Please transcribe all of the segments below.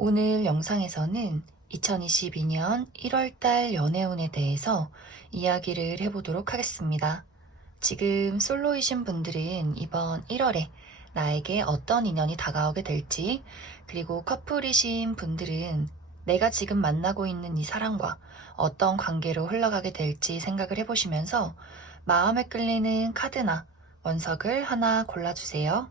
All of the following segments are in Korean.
오늘 영상에서는 2022년 1월달 연애운에 대해서 이야기를 해보도록 하겠습니다. 지금 솔로이신 분들은 이번 1월에 나에게 어떤 인연이 다가오게 될지, 그리고 커플이신 분들은 내가 지금 만나고 있는 이 사람과 어떤 관계로 흘러가게 될지 생각을 해보시면서 마음에 끌리는 카드나 원석을 하나 골라주세요.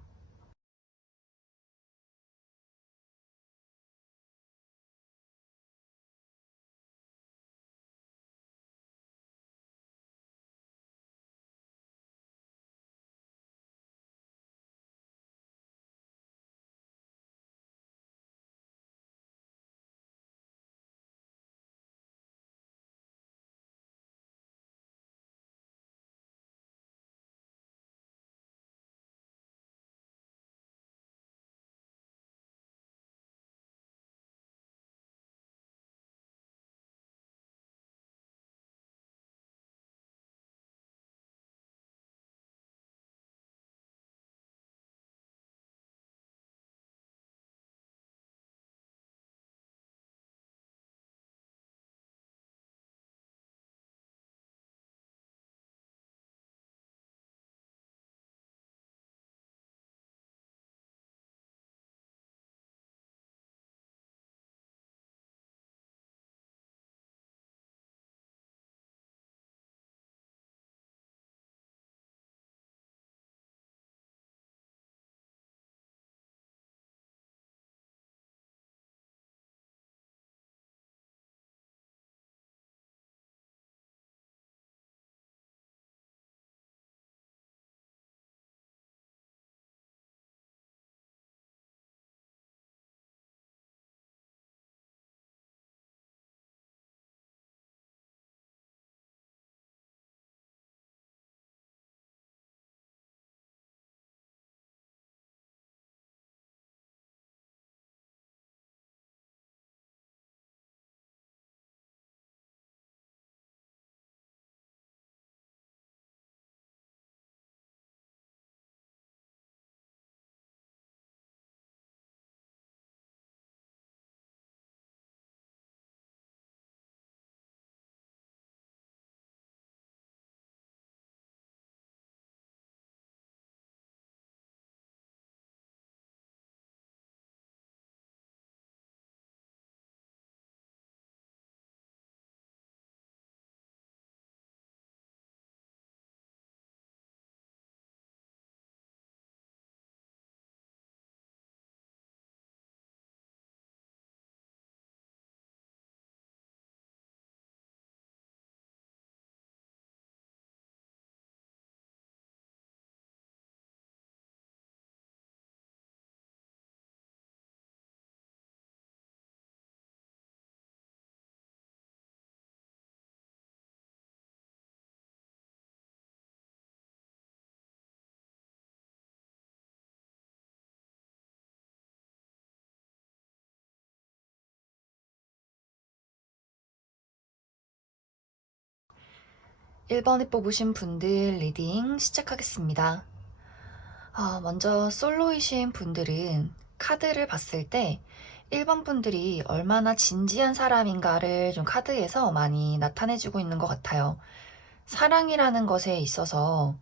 1번에 뽑으신 분들 리딩 시작하겠습니다. 먼저 솔로이신 분들은 카드를 봤을 때 1번 분들이 얼마나 진지한 사람인가를 좀 카드에서 많이 나타내주고 있는 것 같아요. 사랑이라는 것에 있어서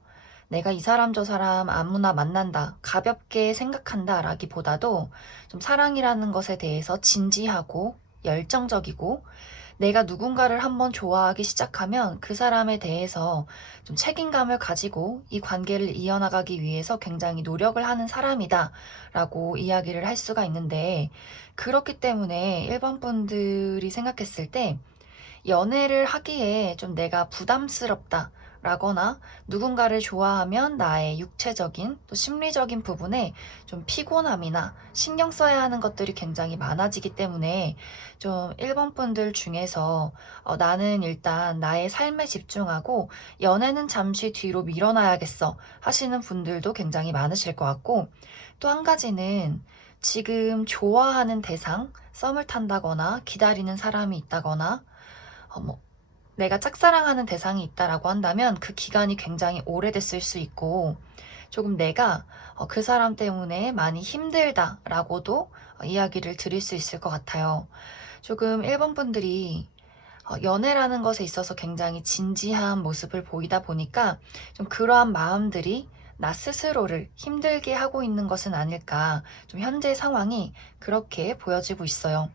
내가 이 사람 저 사람 아무나 만난다, 가볍게 생각한다 라기보다도 좀 사랑이라는 것에 대해서 진지하고 열정적이고, 내가 누군가를 한번 좋아하기 시작하면 그 사람에 대해서 좀 책임감을 가지고 이 관계를 이어나가기 위해서 굉장히 노력을 하는 사람이다 라고 이야기를 할 수가 있는데, 그렇기 때문에 1번 분들이 생각했을 때 연애를 하기에 좀 내가 부담스럽다 라거나, 누군가를 좋아하면 나의 육체적인 또 심리적인 부분에 좀 피곤함이나 신경 써야 하는 것들이 굉장히 많아지기 때문에 좀 1번 분들 중에서 나는 일단 나의 삶에 집중하고 연애는 잠시 뒤로 밀어놔야겠어 하시는 분들도 굉장히 많으실 것 같고, 또 한 가지는 지금 좋아하는 대상, 썸을 탄다거나 기다리는 사람이 있다거나, 뭐 내가 짝사랑하는 대상이 있다라고 한다면 그 기간이 굉장히 오래됐을 수 있고, 조금 내가 그 사람 때문에 많이 힘들다라고도 이야기를 드릴 수 있을 것 같아요. 조금 1번 분들이 연애라는 것에 있어서 굉장히 진지한 모습을 보이다 보니까 좀 그러한 마음들이 나 스스로를 힘들게 하고 있는 것은 아닐까. 좀 현재 상황이 그렇게 보여지고 있어요.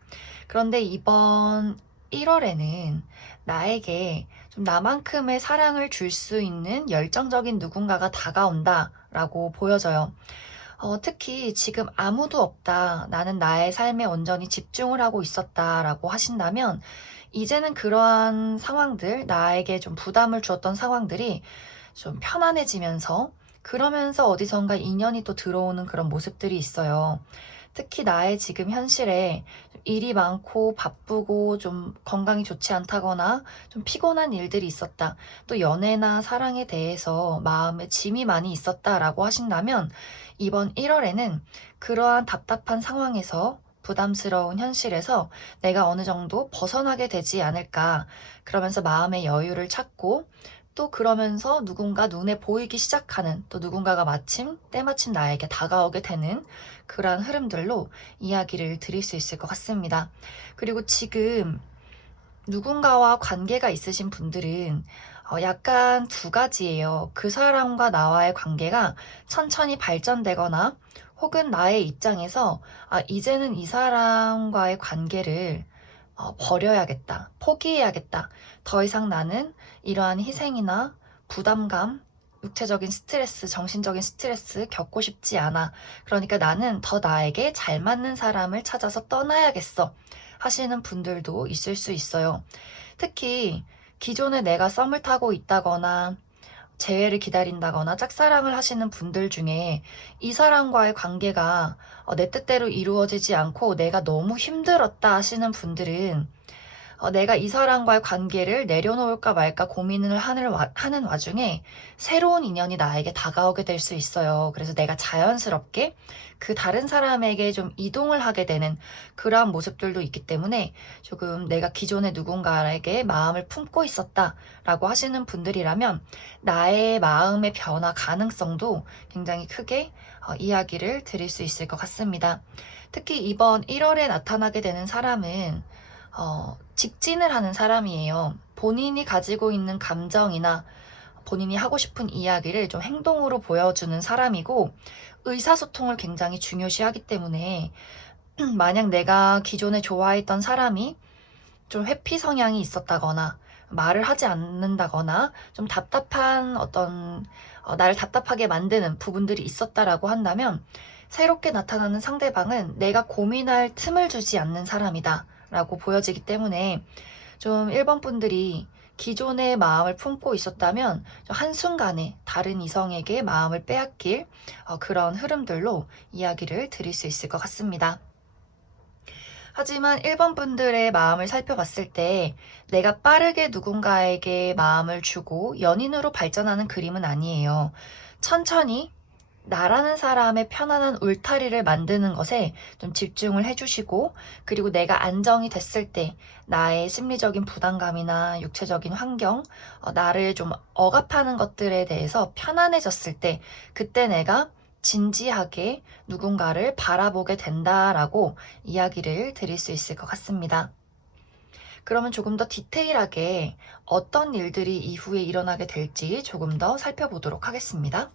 그런데 이번 1월에는 나에게 좀 나만큼의 사랑을 줄 수 있는 열정적인 누군가가 다가온다라고 보여져요. 특히 지금 아무도 없다. 나는 나의 삶에 온전히 집중을 하고 있었다라고 하신다면 이제는 그러한 상황들, 나에게 좀 부담을 주었던 상황들이 좀 편안해지면서 그러면서 어디선가 인연이 또 들어오는 그런 모습들이 있어요. 특히 나의 지금 현실에 일이 많고 바쁘고 좀 건강이 좋지 않다거나 좀 피곤한 일들이 있었다. 또 연애나 사랑에 대해서 마음에 짐이 많이 있었다라고 하신다면 이번 1월에는 그러한 답답한 상황에서 부담스러운 현실에서 내가 어느 정도 벗어나게 되지 않을까. 그러면서 마음의 여유를 찾고 또 그러면서 누군가 눈에 보이기 시작하는 또 누군가가 때마침 나에게 다가오게 되는 그러한 흐름들로 이야기를 드릴 수 있을 것 같습니다. 그리고 지금 누군가와 관계가 있으신 분들은 약간 두 가지예요. 그 사람과 나와의 관계가 천천히 발전되거나 혹은 나의 입장에서 이제는 이 사람과의 관계를 버려야겠다, 포기해야겠다. 더 이상 나는 이러한 희생이나 부담감, 육체적인 스트레스, 정신적인 스트레스 겪고 싶지 않아. 그러니까 나는 더 나에게 잘 맞는 사람을 찾아서 떠나야겠어. 하시는 분들도 있을 수 있어요. 특히 기존에 내가 썸을 타고 있다거나 재회를 기다린다거나 짝사랑을 하시는 분들 중에 이 사람과의 관계가 내 뜻대로 이루어지지 않고 내가 너무 힘들었다 하시는 분들은 내가 이 사람과의 관계를 내려놓을까 말까 고민을 하는 와중에 새로운 인연이 나에게 다가오게 될 수 있어요. 그래서 내가 자연스럽게 그 다른 사람에게 좀 이동을 하게 되는 그러한 모습들도 있기 때문에 조금 내가 기존에 누군가에게 마음을 품고 있었다라고 하시는 분들이라면 나의 마음의 변화 가능성도 굉장히 크게 이야기를 드릴 수 있을 것 같습니다. 특히 이번 1월에 나타나게 되는 사람은 직진을 하는 사람이에요. 본인이 가지고 있는 감정이나 본인이 하고 싶은 이야기를 좀 행동으로 보여주는 사람이고 의사소통을 굉장히 중요시하기 때문에 만약 내가 기존에 좋아했던 사람이 좀 회피 성향이 있었다거나 말을 하지 않는다거나 좀 답답한 나를 답답하게 만드는 부분들이 있었다라고 한다면 새롭게 나타나는 상대방은 내가 고민할 틈을 주지 않는 사람이다 라고 보여지기 때문에 좀 1번 분들이 기존의 마음을 품고 있었다면 한순간에 다른 이성에게 마음을 빼앗길 그런 흐름들로 이야기를 드릴 수 있을 것 같습니다. 하지만 1번 분들의 마음을 살펴봤을 때 내가 빠르게 누군가에게 마음을 주고 연인으로 발전하는 그림은 아니에요. 천천히 나라는 사람의 편안한 울타리를 만드는 것에 좀 집중을 해주시고, 그리고 내가 안정이 됐을 때 나의 심리적인 부담감이나 육체적인 환경, 나를 좀 억압하는 것들에 대해서 편안해졌을 때 그때 내가 진지하게 누군가를 바라보게 된다라고 이야기를 드릴 수 있을 것 같습니다. 그러면 조금 더 디테일하게 어떤 일들이 이후에 일어나게 될지 조금 더 살펴보도록 하겠습니다.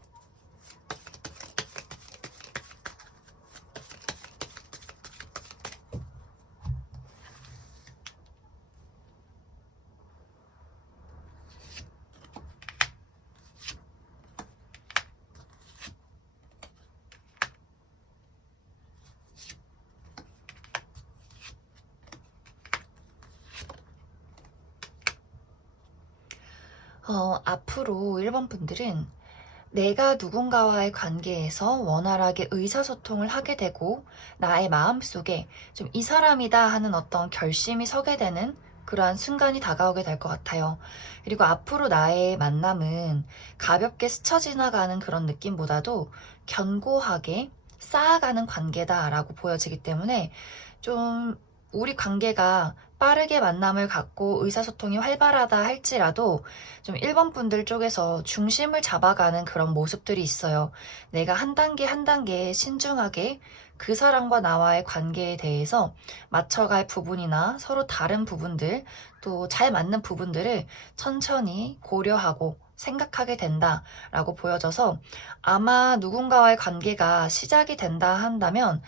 앞으로 1번 분들은 내가 누군가와의 관계에서 원활하게 의사소통을 하게 되고 나의 마음속에 좀 이 사람이다 하는 어떤 결심이 서게 되는 그러한 순간이 다가오게 될 것 같아요. 그리고 앞으로 나의 만남은 가볍게 스쳐 지나가는 그런 느낌보다도 견고하게 쌓아가는 관계다라고 보여지기 때문에 좀 우리 관계가 빠르게 만남을 갖고 의사소통이 활발하다 할지라도 좀 1번 분들 쪽에서 중심을 잡아가는 그런 모습들이 있어요. 내가 한 단계 한 단계 신중하게 그 사람과 나와의 관계에 대해서 맞춰갈 부분이나 서로 다른 부분들, 또 잘 맞는 부분들을 천천히 고려하고 생각하게 된다라고 보여져서 아마 누군가와의 관계가 시작이 된다 한다면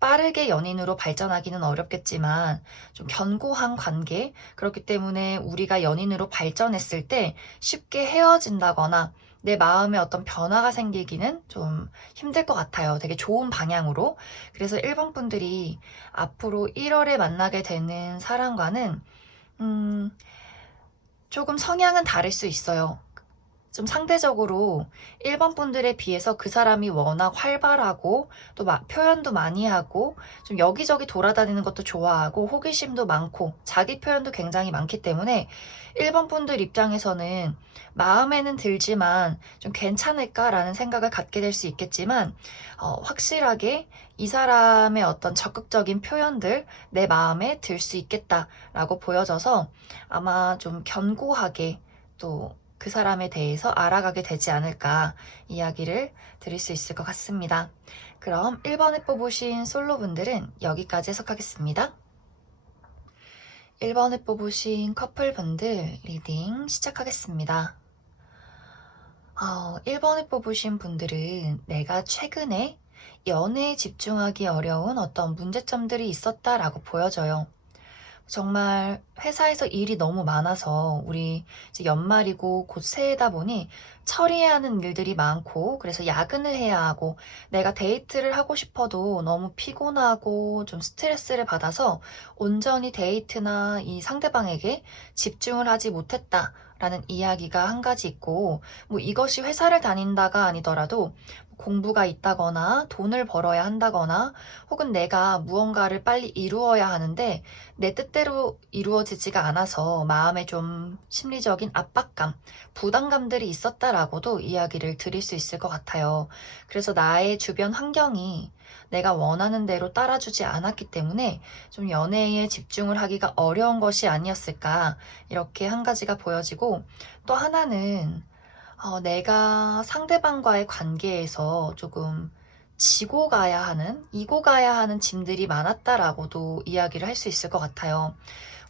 빠르게 연인으로 발전하기는 어렵겠지만 좀 견고한 관계, 그렇기 때문에 우리가 연인으로 발전했을 때 쉽게 헤어진다거나 내 마음에 어떤 변화가 생기기는 좀 힘들 것 같아요. 되게 좋은 방향으로. 그래서 1번 분들이 앞으로 1월에 만나게 되는 사람과는 음, 조금 성향은 다를 수 있어요. 좀 상대적으로 1번 분들에 비해서 그 사람이 워낙 활발하고 또 표현도 많이 하고 좀 여기저기 돌아다니는 것도 좋아하고 호기심도 많고 자기 표현도 굉장히 많기 때문에 1번 분들 입장에서는 마음에는 들지만 좀 괜찮을까라는 생각을 갖게 될 수 있겠지만 확실하게 이 사람의 어떤 적극적인 표현들 내 마음에 들 수 있겠다라고 보여져서 아마 좀 견고하게 또 그 사람에 대해서 알아가게 되지 않을까 이야기를 드릴 수 있을 것 같습니다. 그럼 1번에 뽑으신 솔로분들은 여기까지 해석하겠습니다. 1번에 뽑으신 커플분들 리딩 시작하겠습니다. 1번에 뽑으신 분들은 내가 최근에 연애에 집중하기 어려운 어떤 문제점들이 있었다라고 보여져요. 정말 회사에서 일이 너무 많아서 우리 이제 연말이고 곧 새해다 보니 처리해야 하는 일들이 많고 그래서 야근을 해야 하고 내가 데이트를 하고 싶어도 너무 피곤하고 좀 스트레스를 받아서 온전히 데이트나 이 상대방에게 집중을 하지 못했다라는 이야기가 한 가지 있고 뭐 이것이 회사를 다닌다가 아니더라도 공부가 있다거나 돈을 벌어야 한다거나 혹은 내가 무언가를 빨리 이루어야 하는데 내 뜻대로 이루어지지가 않아서 마음에 좀 심리적인 압박감, 부담감들이 있었다라고도 이야기를 드릴 수 있을 것 같아요. 그래서 나의 주변 환경이 내가 원하는 대로 따라주지 않았기 때문에 좀 연애에 집중을 하기가 어려운 것이 아니었을까 이렇게 한 가지가 보여지고 또 하나는 내가 상대방과의 관계에서 조금 지고 가야 하는, 이고 가야 하는 짐들이 많았다라고도 이야기를 할 수 있을 것 같아요.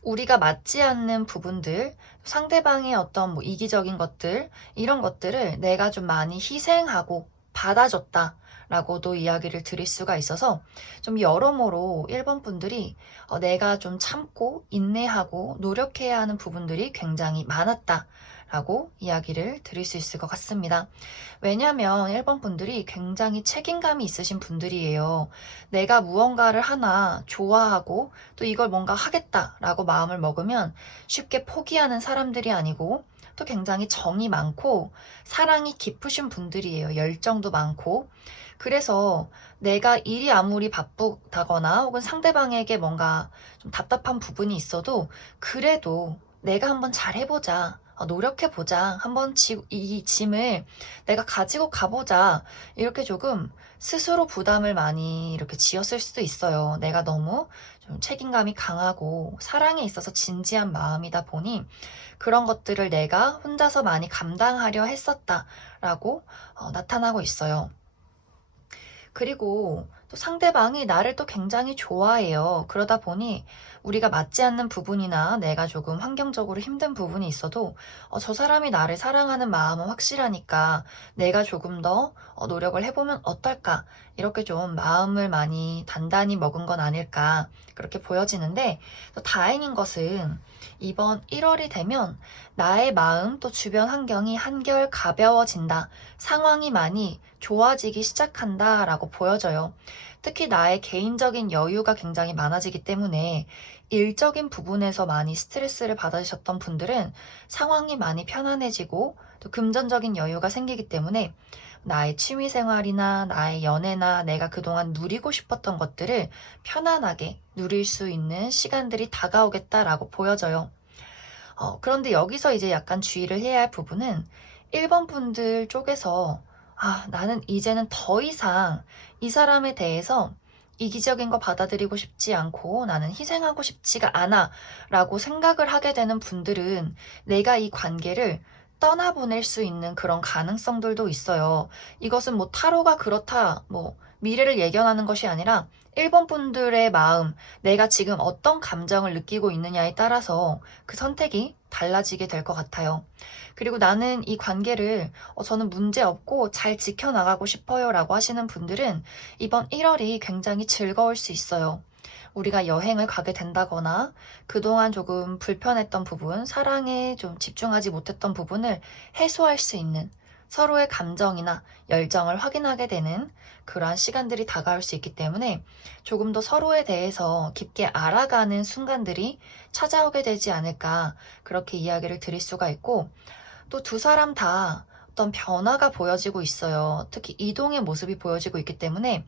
우리가 맞지 않는 부분들, 상대방의 어떤 뭐 이기적인 것들, 이런 것들을 내가 좀 많이 희생하고 받아줬다. 라고도 이야기를 드릴 수가 있어서 좀 여러모로 1번 분들이 내가 좀 참고 인내하고 노력해야 하는 부분들이 굉장히 많았다. 라고 이야기를 드릴 수 있을 것 같습니다. 왜냐하면 1번 분들이 굉장히 책임감이 있으신 분들이에요. 내가 무언가를 하나 좋아하고 또 이걸 뭔가 하겠다라고 마음을 먹으면 쉽게 포기하는 사람들이 아니고 또 굉장히 정이 많고 사랑이 깊으신 분들이에요. 열정도 많고. 그래서 내가 일이 아무리 바쁘다거나 혹은 상대방에게 뭔가 좀 답답한 부분이 있어도 그래도 내가 한번 잘해보자. 노력해보자. 한번 이 짐을 내가 가지고 가보자. 이렇게 조금 스스로 부담을 많이 이렇게 지었을 수도 있어요. 내가 너무 좀 책임감이 강하고 사랑에 있어서 진지한 마음이다 보니 그런 것들을 내가 혼자서 많이 감당하려 했었다라고 나타나고 있어요. 그리고 또 상대방이 나를 또 굉장히 좋아해요. 그러다 보니 우리가 맞지 않는 부분이나 내가 조금 환경적으로 힘든 부분이 있어도 저 사람이 나를 사랑하는 마음은 확실하니까 내가 조금 더 노력을 해보면 어떨까? 이렇게 좀 마음을 많이 단단히 먹은 건 아닐까? 그렇게 보여지는데 또 다행인 것은 이번 1월이 되면 나의 마음 또 주변 환경이 한결 가벼워진다. 상황이 많이 좋아지기 시작한다라고 보여져요. 특히 나의 개인적인 여유가 굉장히 많아지기 때문에 일적인 부분에서 많이 스트레스를 받으셨던 분들은 상황이 많이 편안해지고 또 금전적인 여유가 생기기 때문에 나의 취미 생활이나 나의 연애나 내가 그동안 누리고 싶었던 것들을 편안하게 누릴 수 있는 시간들이 다가오겠다라고 보여져요. 그런데 여기서 이제 약간 주의를 해야 할 부분은 1번 분들 쪽에서 나는 이제는 더 이상 이 사람에 대해서 이기적인 거 받아들이고 싶지 않고 나는 희생하고 싶지가 않아 라고 생각을 하게 되는 분들은 내가 이 관계를 떠나보낼 수 있는 그런 가능성들도 있어요. 이것은 뭐 타로가 그렇다, 뭐 미래를 예견하는 것이 아니라 1번 분들의 마음, 내가 지금 어떤 감정을 느끼고 있느냐에 따라서 그 선택이 달라지게 될 것 같아요. 그리고 나는 이 관계를 저는 문제 없고 잘 지켜나가고 싶어요 라고 하시는 분들은 이번 1월이 굉장히 즐거울 수 있어요. 우리가 여행을 가게 된다거나 그동안 조금 불편했던 부분, 사랑에 좀 집중하지 못했던 부분을 해소할 수 있는 서로의 감정이나 열정을 확인하게 되는 그러한 시간들이 다가올 수 있기 때문에 조금 더 서로에 대해서 깊게 알아가는 순간들이 찾아오게 되지 않을까 그렇게 이야기를 드릴 수가 있고 또 두 사람 다 어떤 변화가 보여지고 있어요. 특히 이동의 모습이 보여지고 있기 때문에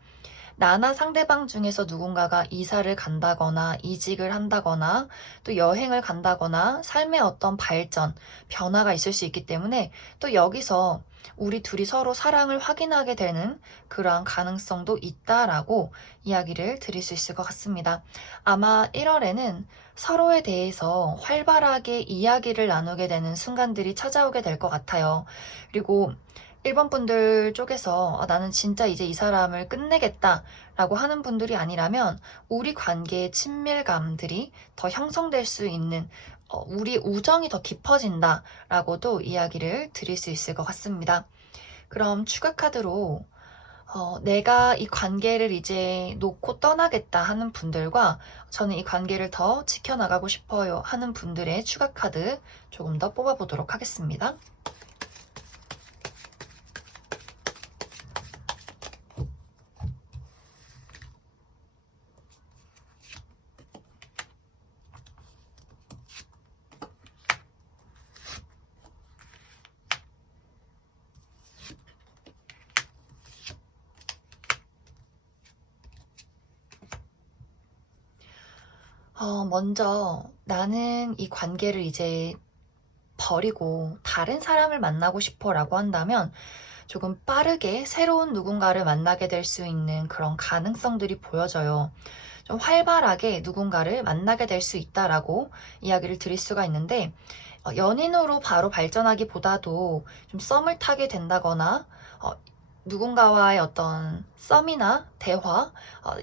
나나 상대방 중에서 누군가가 이사를 간다거나 이직을 한다거나 또 여행을 간다거나 삶의 어떤 발전, 변화가 있을 수 있기 때문에 또 여기서 우리 둘이 서로 사랑을 확인하게 되는 그러한 가능성도 있다라고 이야기를 드릴 수 있을 것 같습니다. 아마 1월에는 서로에 대해서 활발하게 이야기를 나누게 되는 순간들이 찾아오게 될 것 같아요. 그리고 1번 분들 쪽에서 나는 진짜 이제 이 사람을 끝내겠다 라고 하는 분들이 아니라면 우리 관계의 친밀감들이 더 형성될 수 있는 우리 우정이 더 깊어진다 라고도 이야기를 드릴 수 있을 것 같습니다. 그럼 추가 카드로 내가 이 관계를 이제 놓고 떠나겠다 하는 분들과 저는 이 관계를 더 지켜나가고 싶어요 하는 분들의 추가 카드 조금 더 뽑아보도록 하겠습니다. 먼저 나는 이 관계를 이제 버리고 다른 사람을 만나고 싶어 라고 한다면 조금 빠르게 새로운 누군가를 만나게 될 수 있는 그런 가능성들이 보여져요. 좀 활발하게 누군가를 만나게 될 수 있다라고 이야기를 드릴 수가 있는데 연인으로 바로 발전하기보다도 좀 썸을 타게 된다거나 어, 누군가와의 어떤 썸이나 대화,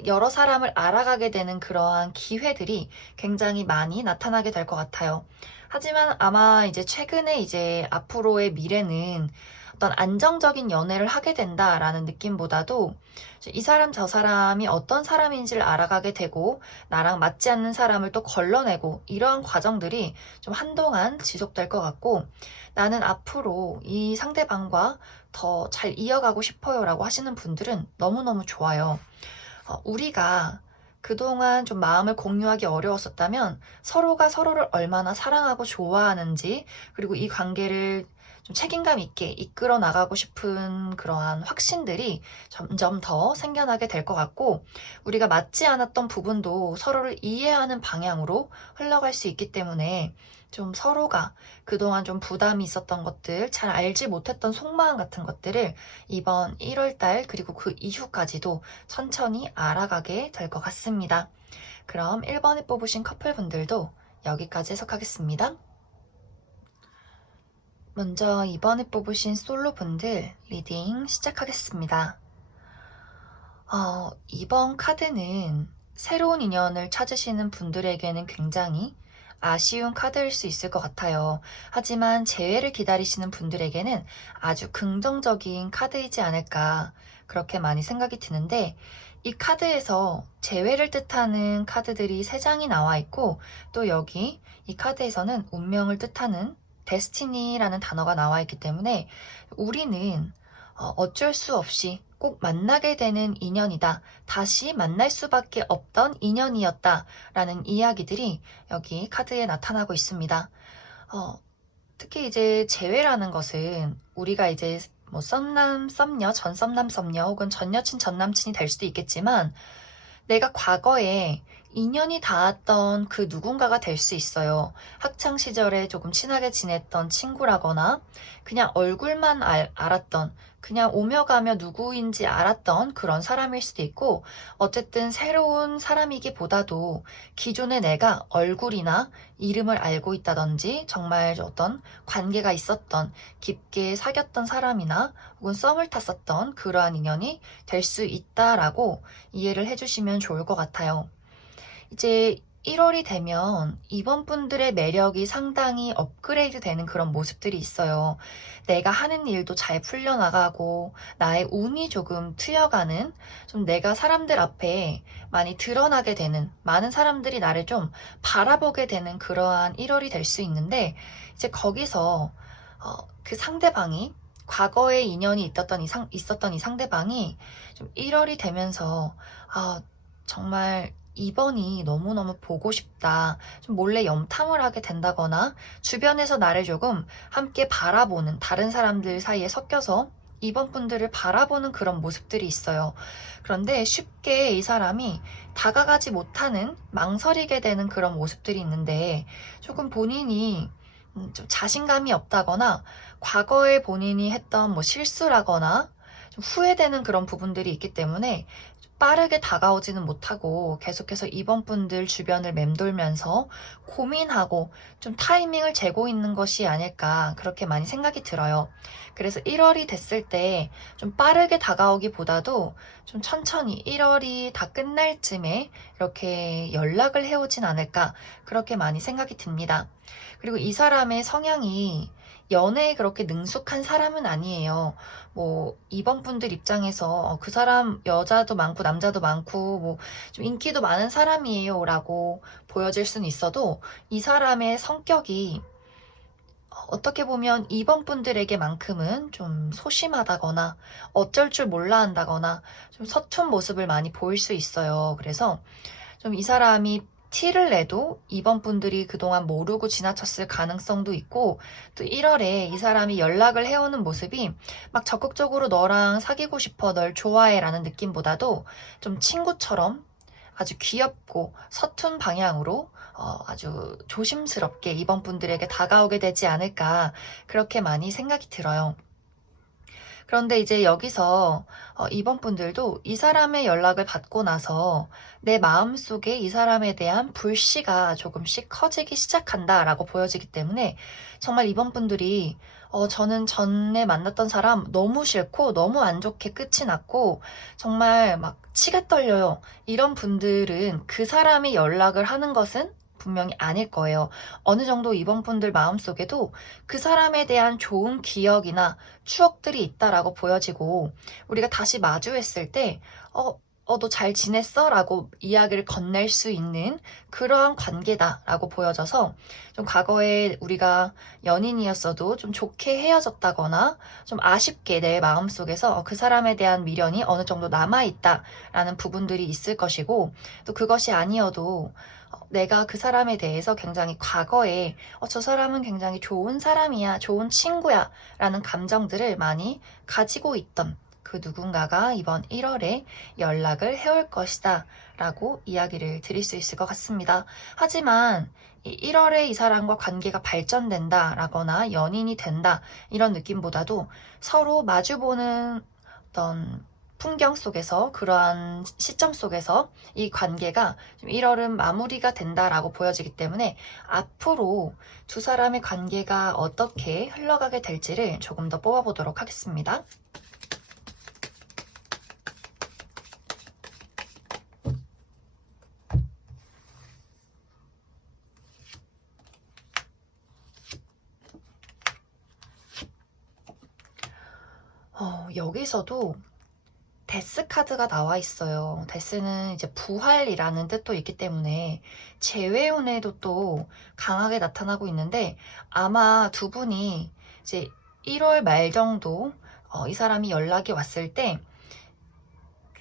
여러 사람을 알아가게 되는 그러한 기회들이 굉장히 많이 나타나게 될 것 같아요. 하지만 아마 이제 최근에 이제 앞으로의 미래는 어떤 안정적인 연애를 하게 된다라는 느낌보다도 이 사람 저 사람이 어떤 사람인지를 알아가게 되고 나랑 맞지 않는 사람을 또 걸러내고 이러한 과정들이 좀 한동안 지속될 것 같고 나는 앞으로 이 상대방과 더 잘 이어가고 싶어요 라고 하시는 분들은 너무너무 좋아요. 우리가 그동안 좀 마음을 공유하기 어려웠었다면 서로가 서로를 얼마나 사랑하고 좋아하는지 그리고 이 관계를 좀 책임감 있게 이끌어 나가고 싶은 그러한 확신들이 점점 더 생겨나게 될 것 같고 우리가 맞지 않았던 부분도 서로를 이해하는 방향으로 흘러갈 수 있기 때문에 좀 서로가 그동안 좀 부담이 있었던 것들, 잘 알지 못했던 속마음 같은 것들을 이번 1월달 그리고 그 이후까지도 천천히 알아가게 될 것 같습니다. 그럼 1번에 뽑으신 커플분들도 여기까지 해석하겠습니다. 먼저 2번에 뽑으신 솔로분들 리딩 시작하겠습니다. 이번 카드는 새로운 인연을 찾으시는 분들에게는 굉장히 아쉬운 카드일 수 있을 것 같아요. 하지만 재회를 기다리시는 분들에게는 아주 긍정적인 카드이지 않을까 그렇게 많이 생각이 드는데 이 카드에서 재회를 뜻하는 카드들이 3장이 나와 있고 또 여기 이 카드에서는 운명을 뜻하는 데스티니라는 단어가 나와 있기 때문에 우리는 어쩔 수 없이 꼭 만나게 되는 인연이다. 다시 만날 수밖에 없던 인연이었다. 라는 이야기들이 여기 카드에 나타나고 있습니다. 특히 이제 재회라는 것은 우리가 이제 뭐 썸남, 썸녀, 전 썸남, 썸녀 혹은 전 여친, 전 남친이 될 수도 있겠지만 내가 과거에 인연이 닿았던 그 누군가가 될 수 있어요. 학창 시절에 조금 친하게 지냈던 친구라거나 그냥 얼굴만 알았던 그냥 오며 가며 누구인지 알았던 그런 사람일 수도 있고, 어쨌든 새로운 사람이기보다도 기존에 내가 얼굴이나 이름을 알고 있다든지 정말 어떤 관계가 있었던, 깊게 사귀었던 사람이나 혹은 썸을 탔었던 그러한 인연이 될 수 있다라고 이해를 해주시면 좋을 것 같아요. 이제 1월이 되면 이번 분들의 매력이 상당히 업그레이드 되는 그런 모습들이 있어요. 내가 하는 일도 잘 풀려나가고, 나의 운이 조금 트여가는, 좀 내가 사람들 앞에 많이 드러나게 되는, 많은 사람들이 나를 좀 바라보게 되는 그러한 1월이 될 수 있는데, 이제 거기서 그 상대방이, 과거에 인연이 있었던 이 상대방이 좀 1월이 되면서, 정말 이번이 너무너무 보고 싶다, 좀 몰래 염탐을 하게 된다거나, 주변에서 나를 조금 함께 바라보는, 다른 사람들 사이에 섞여서 이번 분들을 바라보는 그런 모습들이 있어요. 그런데 쉽게 이 사람이 다가가지 못하는, 망설이게 되는 그런 모습들이 있는데, 조금 본인이 좀 자신감이 없다거나, 과거에 본인이 했던 뭐 실수라거나 좀 후회되는 그런 부분들이 있기 때문에 빠르게 다가오지는 못하고 계속해서 이번 분들 주변을 맴돌면서 고민하고 좀 타이밍을 재고 있는 것이 아닐까, 그렇게 많이 생각이 들어요. 그래서 1월이 됐을 때 좀 빠르게 다가오기보다도 좀 천천히 1월이 다 끝날 쯤에 이렇게 연락을 해오진 않을까, 그렇게 많이 생각이 듭니다. 그리고 이 사람의 성향이 연애에 그렇게 능숙한 사람은 아니에요. 뭐 이번 분들 입장에서 그 사람 여자도 많고 남자도 많고 뭐 좀 인기도 많은 사람이에요 라고 보여질 수는 있어도, 이 사람의 성격이 어떻게 보면 이번 분들에게만큼은 좀 소심하다거나 어쩔 줄 몰라 한다거나 좀 서툰 모습을 많이 보일 수 있어요. 그래서 좀 이 사람이 티를 내도 이번 분들이 그동안 모르고 지나쳤을 가능성도 있고, 또 1월에 이 사람이 연락을 해오는 모습이 막 적극적으로 너랑 사귀고 싶어, 널 좋아해 라는 느낌보다도 좀 친구처럼 아주 귀엽고 서툰 방향으로 아주 조심스럽게 이번 분들에게 다가오게 되지 않을까, 그렇게 많이 생각이 들어요. 그런데 이제 여기서 이번 분들도 이 사람의 연락을 받고 나서 내 마음속에 이 사람에 대한 불씨가 조금씩 커지기 시작한다라고 보여지기 때문에, 정말 이번 분들이 저는 전에 만났던 사람 너무 싫고 너무 안 좋게 끝이 났고 정말 막 치가 떨려요, 이런 분들은 그 사람이 연락을 하는 것은 분명히 아닐 거예요. 어느 정도 이번 분들 마음속에도 그 사람에 대한 좋은 기억이나 추억들이 있다라고 보여지고, 우리가 다시 마주했을 때 너 잘 지냈어? 라고 이야기를 건넬 수 있는 그러한 관계다라고 보여져서, 좀 과거에 우리가 연인이었어도 좀 좋게 헤어졌다거나 좀 아쉽게 내 마음속에서 그 사람에 대한 미련이 어느 정도 남아있다라는 부분들이 있을 것이고, 또 그것이 아니어도 내가 그 사람에 대해서 굉장히 과거에 저 사람은 굉장히 좋은 사람이야, 좋은 친구야 라는 감정들을 많이 가지고 있던 그 누군가가 이번 1월에 연락을 해올 것이다 라고 이야기를 드릴 수 있을 것 같습니다. 하지만 1월에 이 사람과 관계가 발전된다 라거나 연인이 된다, 이런 느낌보다도 서로 마주보는 어떤 풍경 속에서, 그러한 시점 속에서 이 관계가 좀 1월은 마무리가 된다라고 보여지기 때문에, 앞으로 두 사람의 관계가 어떻게 흘러가게 될지를 조금 더 뽑아보도록 하겠습니다. 여기서도 데스 카드가 나와 있어요. 데스는 이제 부활이라는 뜻도 있기 때문에 재회운에도 또 강하게 나타나고 있는데, 아마 두 분이 이제 1월 말 정도 이 사람이 연락이 왔을 때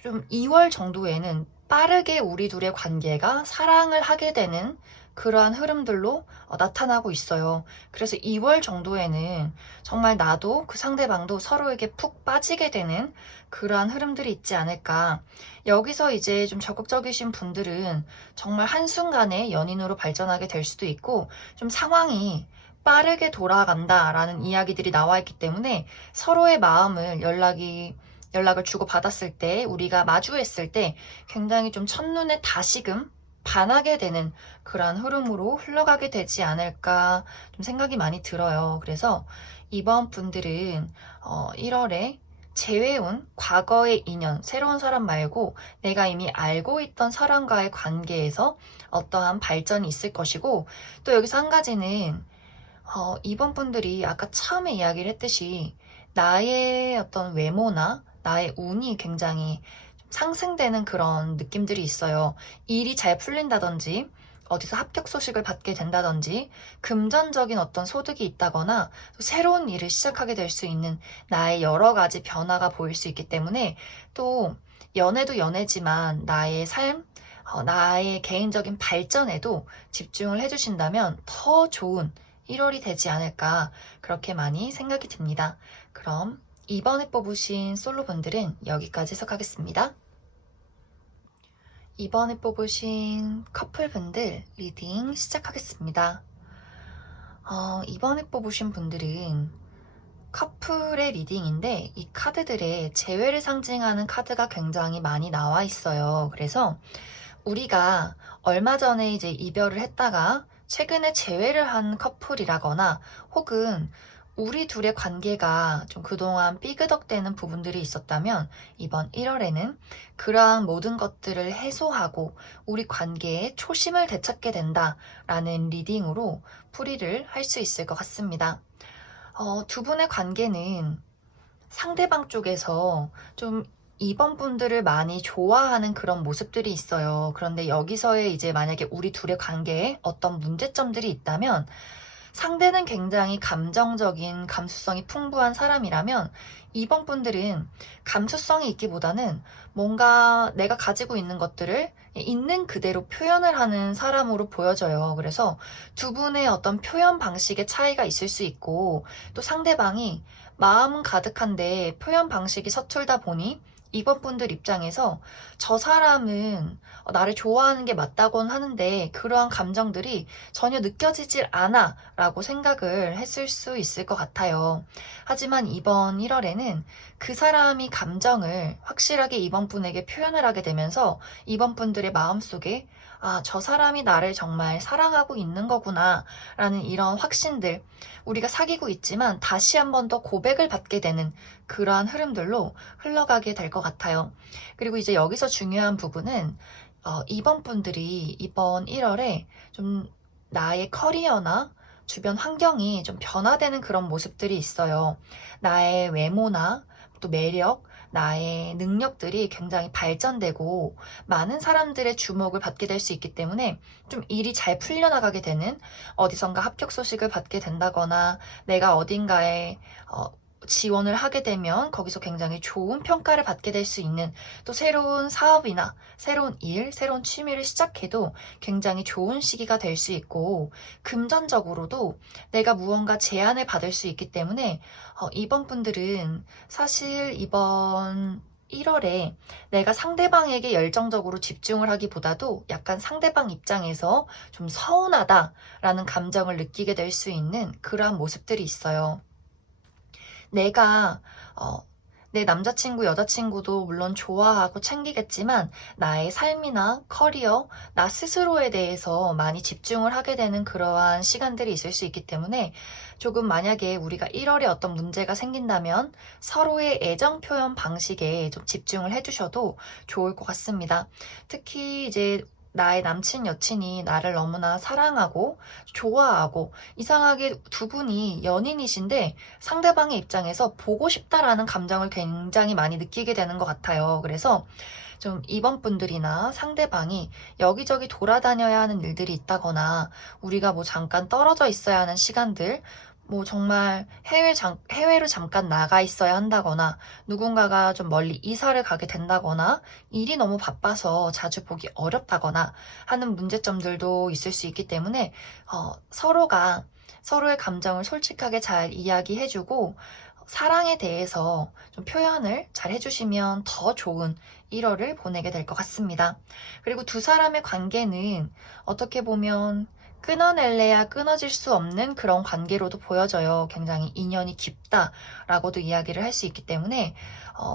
좀 2월 정도에는 빠르게 우리 둘의 관계가 사랑을 하게 되는 그러한 흐름들로 나타나고 있어요. 그래서 2월 정도에는 정말 나도 그 상대방도 서로에게 푹 빠지게 되는 그러한 흐름들이 있지 않을까. 여기서 이제 좀 적극적이신 분들은 정말 한순간에 연인으로 발전하게 될 수도 있고, 좀 상황이 빠르게 돌아간다라는 이야기들이 나와 있기 때문에 서로의 마음을 연락을 주고받았을 때, 우리가 마주했을 때 굉장히 좀 첫눈에 다시금 반하게 되는 그러한 흐름으로 흘러가게 되지 않을까 좀 생각이 많이 들어요. 그래서 이번 분들은 1월에 재회운 과거의 인연, 새로운 사람 말고 내가 이미 알고 있던 사람과의 관계에서 어떠한 발전이 있을 것이고, 또 여기서 한 가지는 이번 분들이 아까 처음에 이야기를 했듯이 나의 어떤 외모나 나의 운이 굉장히 좀 상승되는 그런 느낌들이 있어요. 일이 잘 풀린다든지, 어디서 합격 소식을 받게 된다든지, 금전적인 어떤 소득이 있다거나, 또 새로운 일을 시작하게 될 수 있는 나의 여러 가지 변화가 보일 수 있기 때문에, 또 연애도 연애지만 나의 삶, 나의 개인적인 발전에도 집중을 해주신다면 더 좋은 1월이 되지 않을까, 그렇게 많이 생각이 듭니다. 그럼 이번에 뽑으신 솔로분들은 여기까지 해석하겠습니다. 이번에 뽑으신 커플분들 리딩 시작하겠습니다. 이번에 뽑으신 분들은 커플의 리딩인데, 이 카드들의 재회를 상징하는 카드가 굉장히 많이 나와 있어요. 그래서 우리가 얼마 전에 이제 이별을 했다가 최근에 재회를 한 커플이라거나, 혹은 우리 둘의 관계가 좀 그동안 삐그덕대는 부분들이 있었다면, 이번 1월에는 그러한 모든 것들을 해소하고 우리 관계에 초심을 되찾게 된다라는 리딩으로 풀이를 할 수 있을 것 같습니다. 두 분의 관계는 상대방 쪽에서 좀 이번 분들을 많이 좋아하는 그런 모습들이 있어요. 그런데 여기서의 이제 만약에 우리 둘의 관계에 어떤 문제점들이 있다면, 상대는 굉장히 감정적인 감수성이 풍부한 사람이라면 이번 분들은 감수성이 있기보다는 뭔가 내가 가지고 있는 것들을 있는 그대로 표현을 하는 사람으로 보여져요. 그래서 두 분의 어떤 표현 방식의 차이가 있을 수 있고, 또 상대방이 마음은 가득한데 표현 방식이 서툴다 보니 이번 분들 입장에서 저 사람은 나를 좋아하는 게 맞다고는 하는데 그러한 감정들이 전혀 느껴지질 않아 라고 생각을 했을 수 있을 것 같아요. 하지만 이번 1월에는 그 사람이 감정을 확실하게 이번 분에게 표현을 하게 되면서 이번 분들의 마음속에 저 사람이 나를 정말 사랑하고 있는 거구나 라는 이런 확신들, 우리가 사귀고 있지만 다시 한 번 더 고백을 받게 되는 그러한 흐름들로 흘러가게 될 것 같아요. 그리고 이제 여기서 중요한 부분은 이번 분들이 이번 1월에 좀 나의 커리어나 주변 환경이 좀 변화되는 그런 모습들이 있어요. 나의 외모나 또 매력, 나의 능력들이 굉장히 발전되고 많은 사람들의 주목을 받게 될 수 있기 때문에 좀 일이 잘 풀려나가게 되는, 어디선가 합격 소식을 받게 된다거나 내가 어딘가에 지원을 하게 되면 거기서 굉장히 좋은 평가를 받게 될 수 있는, 또 새로운 사업이나 새로운 일, 새로운 취미를 시작해도 굉장히 좋은 시기가 될 수 있고, 금전적으로도 내가 무언가 제안을 받을 수 있기 때문에 이번 분들은 사실 이번 1월에 내가 상대방에게 열정적으로 집중을 하기보다도 약간 상대방 입장에서 좀 서운하다라는 감정을 느끼게 될 수 있는 그러한 모습들이 있어요. 내가 내 남자친구, 여자친구도 물론 좋아하고 챙기겠지만 나의 삶이나 커리어, 나 스스로에 대해서 많이 집중을 하게 되는 그러한 시간들이 있을 수 있기 때문에, 조금 만약에 우리가 1월에 어떤 문제가 생긴다면 서로의 애정 표현 방식에 좀 집중을 해주셔도 좋을 것 같습니다. 특히 이제 나의 남친, 여친이 나를 너무나 사랑하고 좋아하고, 이상하게 두 분이 연인이신데 상대방의 입장에서 보고 싶다라는 감정을 굉장히 많이 느끼게 되는 것 같아요. 그래서 좀 이번 분들이나 상대방이 여기저기 돌아다녀야 하는 일들이 있다거나, 우리가 뭐 잠깐 떨어져 있어야 하는 시간들, 뭐 정말 해외로 잠깐 나가 있어야 한다거나, 누군가가 좀 멀리 이사를 가게 된다거나, 일이 너무 바빠서 자주 보기 어렵다거나 하는 문제점들도 있을 수 있기 때문에 서로가 서로의 감정을 솔직하게 잘 이야기해주고 사랑에 대해서 좀 표현을 잘 해주시면 더 좋은 1월을 보내게 될 것 같습니다. 그리고 두 사람의 관계는 어떻게 보면 끊어낼래야 끊어질 수 없는 그런 관계로도 보여져요. 굉장히 인연이 깊다라고도 이야기를 할 수 있기 때문에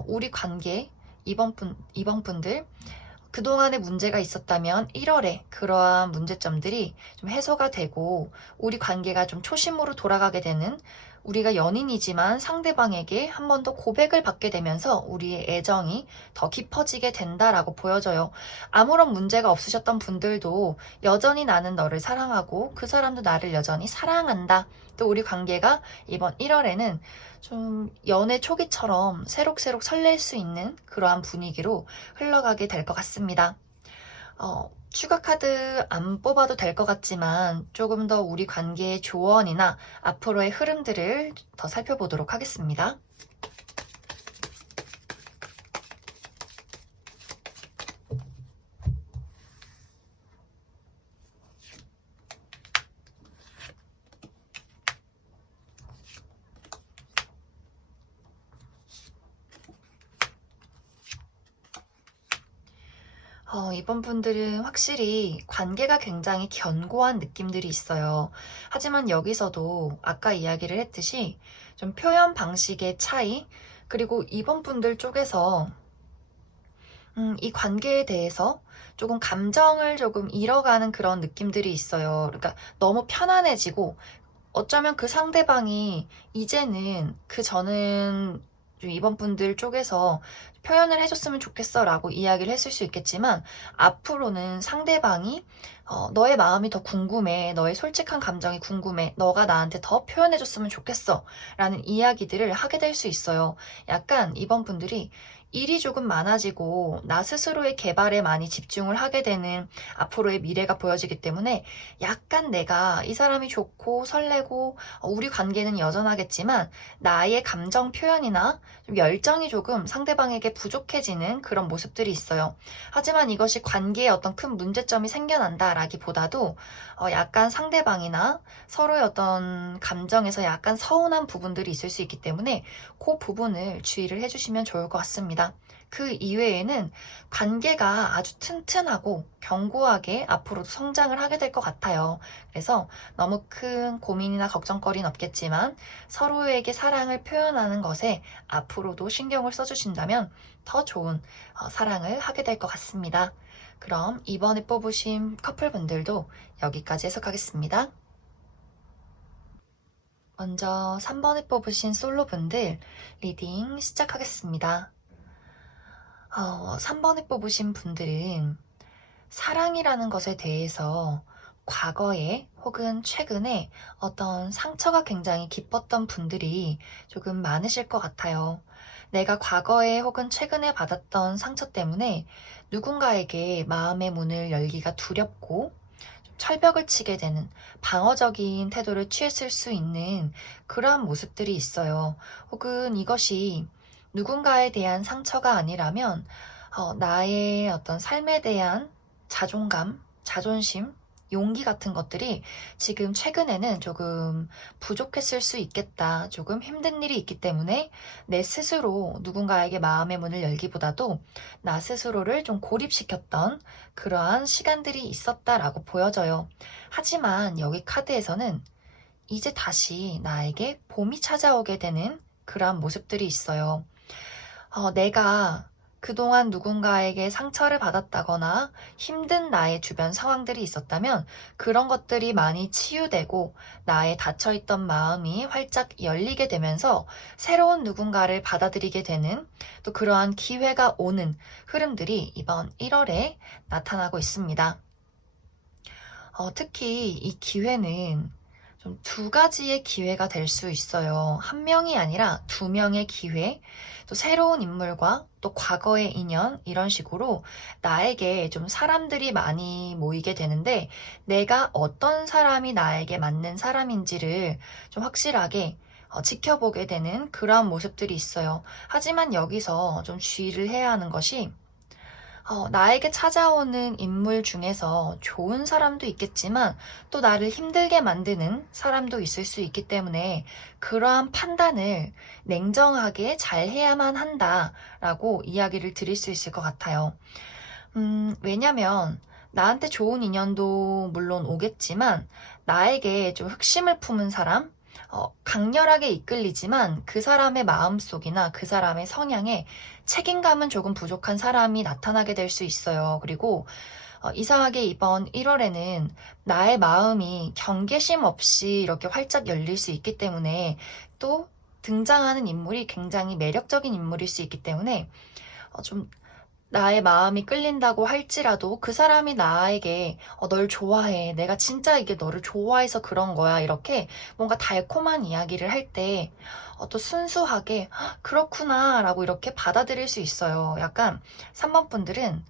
우리 관계, 이번 분들 그동안에 문제가 있었다면 1월에 그러한 문제점들이 좀 해소가 되고 우리 관계가 좀 초심으로 돌아가게 되는, 우리가 연인이지만 상대방에게 한 번 더 고백을 받게 되면서 우리의 애정이 더 깊어지게 된다라고 보여져요. 아무런 문제가 없으셨던 분들도 여전히 나는 너를 사랑하고 그 사람도 나를 여전히 사랑한다. 또 우리 관계가 이번 1월에는 좀 연애 초기처럼 새록새록 설렐 수 있는 그러한 분위기로 흘러가게 될 것 같습니다. 추가 카드 안 뽑아도 될 것 같지만 조금 더 우리 관계의 조언이나 앞으로의 흐름들을 더 살펴보도록 하겠습니다. 이번 분들은 확실히 관계가 굉장히 견고한 느낌들이 있어요. 하지만 여기서도 아까 이야기를 했듯이 좀 표현 방식의 차이, 그리고 이번 분들 쪽에서 이 관계에 대해서 조금 감정을 조금 잃어가는 그런 느낌들이 있어요. 그러니까 너무 편안해지고 어쩌면 그 상대방이 이제는 저는 좀 이번 분들 쪽에서 표현을 해줬으면 좋겠어 라고 이야기를 했을 수 있겠지만, 앞으로는 상대방이 너의 마음이 더 궁금해, 너의 솔직한 감정이 궁금해, 너가 나한테 더 표현해줬으면 좋겠어 라는 이야기들을 하게 될 수 있어요. 약간 이번 분들이 일이 조금 많아지고 나 스스로의 개발에 많이 집중을 하게 되는 앞으로의 미래가 보여지기 때문에 약간 내가 이 사람이 좋고 설레고 우리 관계는 여전하겠지만 나의 감정 표현이나 좀 열정이 조금 상대방에게 부족해지는 그런 모습들이 있어요. 하지만 이것이 관계에 어떤 큰 문제점이 생겨난다라기보다도 약간 상대방이나 서로의 어떤 감정에서 약간 서운한 부분들이 있을 수 있기 때문에 그 부분을 주의를 해주시면 좋을 것 같습니다. 그 이외에는 관계가 아주 튼튼하고 견고하게 앞으로도 성장을 하게 될 것 같아요. 그래서 너무 큰 고민이나 걱정거리는 없겠지만 서로에게 사랑을 표현하는 것에 앞으로도 신경을 써주신다면 더 좋은 사랑을 하게 될 것 같습니다. 그럼 이번에 뽑으신 커플분들도 여기까지 해석하겠습니다. 먼저 3번에 뽑으신 솔로분들 리딩 시작하겠습니다. 3번에 뽑으신 분들은 사랑이라는 것에 대해서 과거에 혹은 최근에 어떤 상처가 굉장히 깊었던 분들이 조금 많으실 것 같아요. 내가 과거에 혹은 최근에 받았던 상처 때문에 누군가에게 마음의 문을 열기가 두렵고 좀 철벽을 치게 되는 방어적인 태도를 취했을 수 있는 그러한 모습들이 있어요. 혹은 이것이 누군가에 대한 상처가 아니라면 나의 어떤 삶에 대한 자존감, 자존심, 용기 같은 것들이 지금 최근에는 조금 부족했을 수 있겠다. 조금 힘든 일이 있기 때문에 내 스스로 누군가에게 마음의 문을 열기보다도 나 스스로를 좀 고립시켰던 그러한 시간들이 있었다라고 보여져요. 하지만 여기 카드에서는 이제 다시 나에게 봄이 찾아오게 되는 그러한 모습들이 있어요. 내가 그동안 누군가에게 상처를 받았다거나 힘든 나의 주변 상황들이 있었다면 그런 것들이 많이 치유되고 나의 닫혀있던 마음이 활짝 열리게 되면서 새로운 누군가를 받아들이게 되는, 또 그러한 기회가 오는 흐름들이 이번 1월에 나타나고 있습니다. 특히 이 기회는 좀 두 가지의 기회가 될 수 있어요. 한 명이 아니라 두 명의 기회, 또 새로운 인물과 또 과거의 인연, 이런 식으로 나에게 좀 사람들이 많이 모이게 되는데 내가 어떤 사람이 나에게 맞는 사람인지를 좀 확실하게 지켜보게 되는 그러한 모습들이 있어요. 하지만 여기서 좀 주의를 해야 하는 것이 나에게 찾아오는 인물 중에서 좋은 사람도 있겠지만 또 나를 힘들게 만드는 사람도 있을 수 있기 때문에 그러한 판단을 냉정하게 잘 해야만 한다라고 이야기를 드릴 수 있을 것 같아요. 왜냐면 나한테 좋은 인연도 물론 오겠지만 나에게 좀 흑심을 품은 사람, 강렬하게 이끌리지만 그 사람의 마음속이나 그 사람의 성향에 책임감은 조금 부족한 사람이 나타나게 될 수 있어요. 그리고 이상하게 이번 1월에는 나의 마음이 경계심 없이 이렇게 활짝 열릴 수 있기 때문에 또 등장하는 인물이 굉장히 매력적인 인물일 수 있기 때문에 좀 나의 마음이 끌린다고 할지라도 그 사람이 나에게 널 좋아해. 내가 진짜 이게 너를 좋아해서 그런 거야. 이렇게 뭔가 달콤한 이야기를 할 때 또 순수하게 "헉, 그렇구나 라고 이렇게 받아들일 수 있어요. 약간 3번 분들은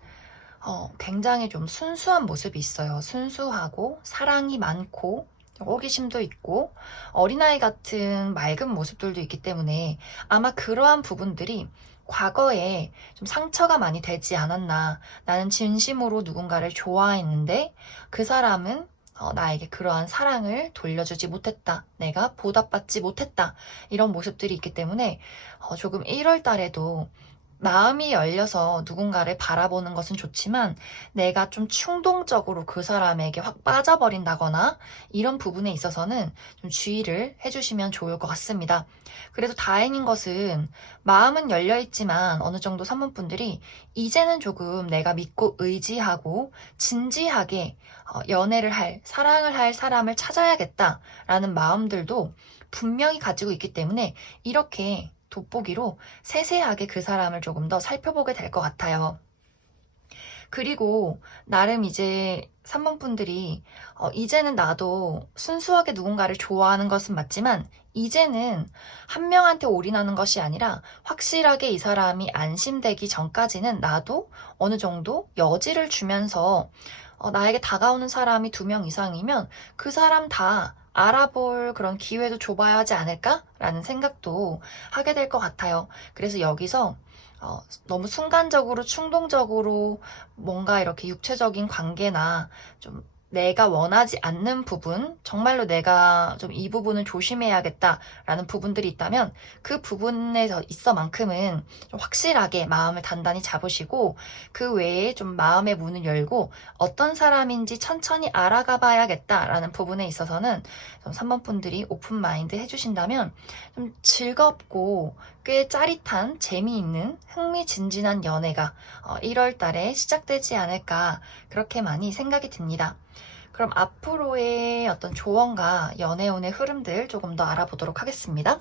굉장히 좀 순수한 모습이 있어요. 순수하고 사랑이 많고 호기심도 있고 어린아이 같은 맑은 모습들도 있기 때문에 아마 그러한 부분들이 과거에 좀 상처가 많이 되지 않았나. 나는 진심으로 누군가를 좋아했는데 그 사람은 나에게 그러한 사랑을 돌려주지 못했다. 내가 보답받지 못했다. 이런 모습들이 있기 때문에 조금 1월 달에도 마음이 열려서 누군가를 바라보는 것은 좋지만 내가 좀 충동적으로 그 사람에게 확 빠져버린다거나 이런 부분에 있어서는 좀 주의를 해주시면 좋을 것 같습니다. 그래도 다행인 것은 마음은 열려있지만 어느 정도 산문분들이 이제는 조금 내가 믿고 의지하고 진지하게 연애를 할, 사랑을 할 사람을 찾아야겠다라는 마음들도 분명히 가지고 있기 때문에 이렇게 돋보기로 세세하게 그 사람을 조금 더 살펴보게 될 것 같아요. 그리고 나름 이제 3번 분들이 이제는 나도 순수하게 누군가를 좋아하는 것은 맞지만 이제는 한 명한테 올인하는 것이 아니라 확실하게 이 사람이 안심되기 전까지는 나도 어느 정도 여지를 주면서 나에게 다가오는 사람이 2명 이상이면 그 사람 다 알아볼 그런 기회도 줘봐야 하지 않을까라는 생각도 하게 될 것 같아요. 그래서 여기서 너무 순간적으로 충동적으로 뭔가 이렇게 육체적인 관계나 좀 내가 원하지 않는 부분, 정말로 내가 좀 이 부분은 조심해야겠다라는 부분들이 있다면 그 부분에 있어만큼은 좀 확실하게 마음을 단단히 잡으시고 그 외에 좀 마음의 문을 열고 어떤 사람인지 천천히 알아가 봐야겠다라는 부분에 있어서는 좀 3번 분들이 오픈 마인드 해주신다면 좀 즐겁고 꽤 짜릿한 재미있는 흥미진진한 연애가 1월 달에 시작되지 않을까 그렇게 많이 생각이 듭니다. 그럼 앞으로의 어떤 조언과 연애운의 흐름들 조금 더 알아보도록 하겠습니다.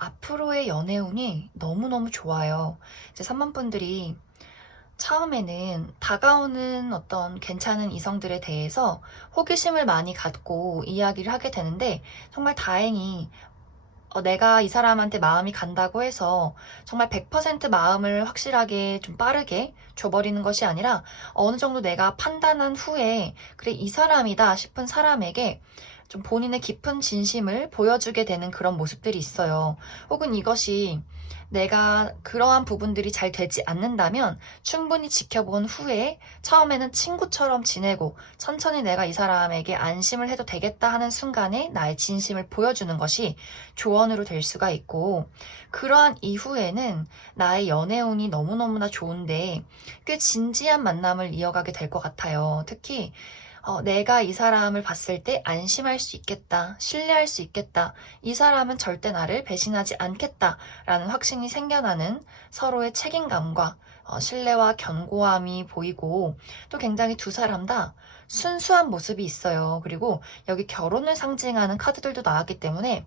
앞으로의 연애운이 너무너무 좋아요. 이제 3번 분들이 처음에는 다가오는 어떤 괜찮은 이성들에 대해서 호기심을 많이 갖고 이야기를 하게 되는데 정말 다행히 내가 이 사람한테 마음이 간다고 해서 정말 100% 마음을 확실하게 좀 빠르게 줘버리는 것이 아니라 어느 정도 내가 판단한 후에 그래 이 사람이다 싶은 사람에게 좀 본인의 깊은 진심을 보여주게 되는 그런 모습들이 있어요. 혹은 이것이 내가 그러한 부분들이 잘 되지 않는다면 충분히 지켜본 후에 처음에는 친구처럼 지내고 천천히 내가 이 사람에게 안심을 해도 되겠다 하는 순간에 나의 진심을 보여주는 것이 조언으로 될 수가 있고 그러한 이후에는 나의 연애운이 너무너무나 좋은데 꽤 진지한 만남을 이어가게 될 것 같아요. 특히 내가 이 사람을 봤을 때 안심할 수 있겠다, 신뢰할 수 있겠다, 이 사람은 절대 나를 배신하지 않겠다라는 확신이 생겨나는 서로의 책임감과 신뢰와 견고함이 보이고 또 굉장히 두 사람 다 순수한 모습이 있어요. 그리고 여기 결혼을 상징하는 카드들도 나왔기 때문에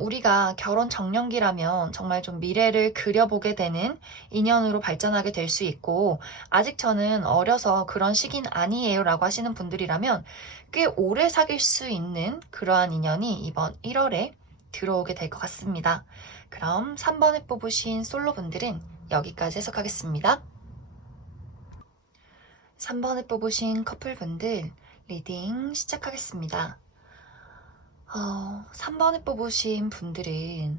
우리가 결혼 정년기라면 정말 좀 미래를 그려보게 되는 인연으로 발전하게 될 수 있고, 아직 저는 어려서 그런 시기는 아니에요 라고 하시는 분들이라면 꽤 오래 사귈 수 있는 그러한 인연이 이번 1월에 들어오게 될 것 같습니다. 그럼 3번에 뽑으신 솔로분들은 여기까지 해석하겠습니다. 3번에 뽑으신 커플분들 리딩 시작하겠습니다. 3번에 뽑으신 분들은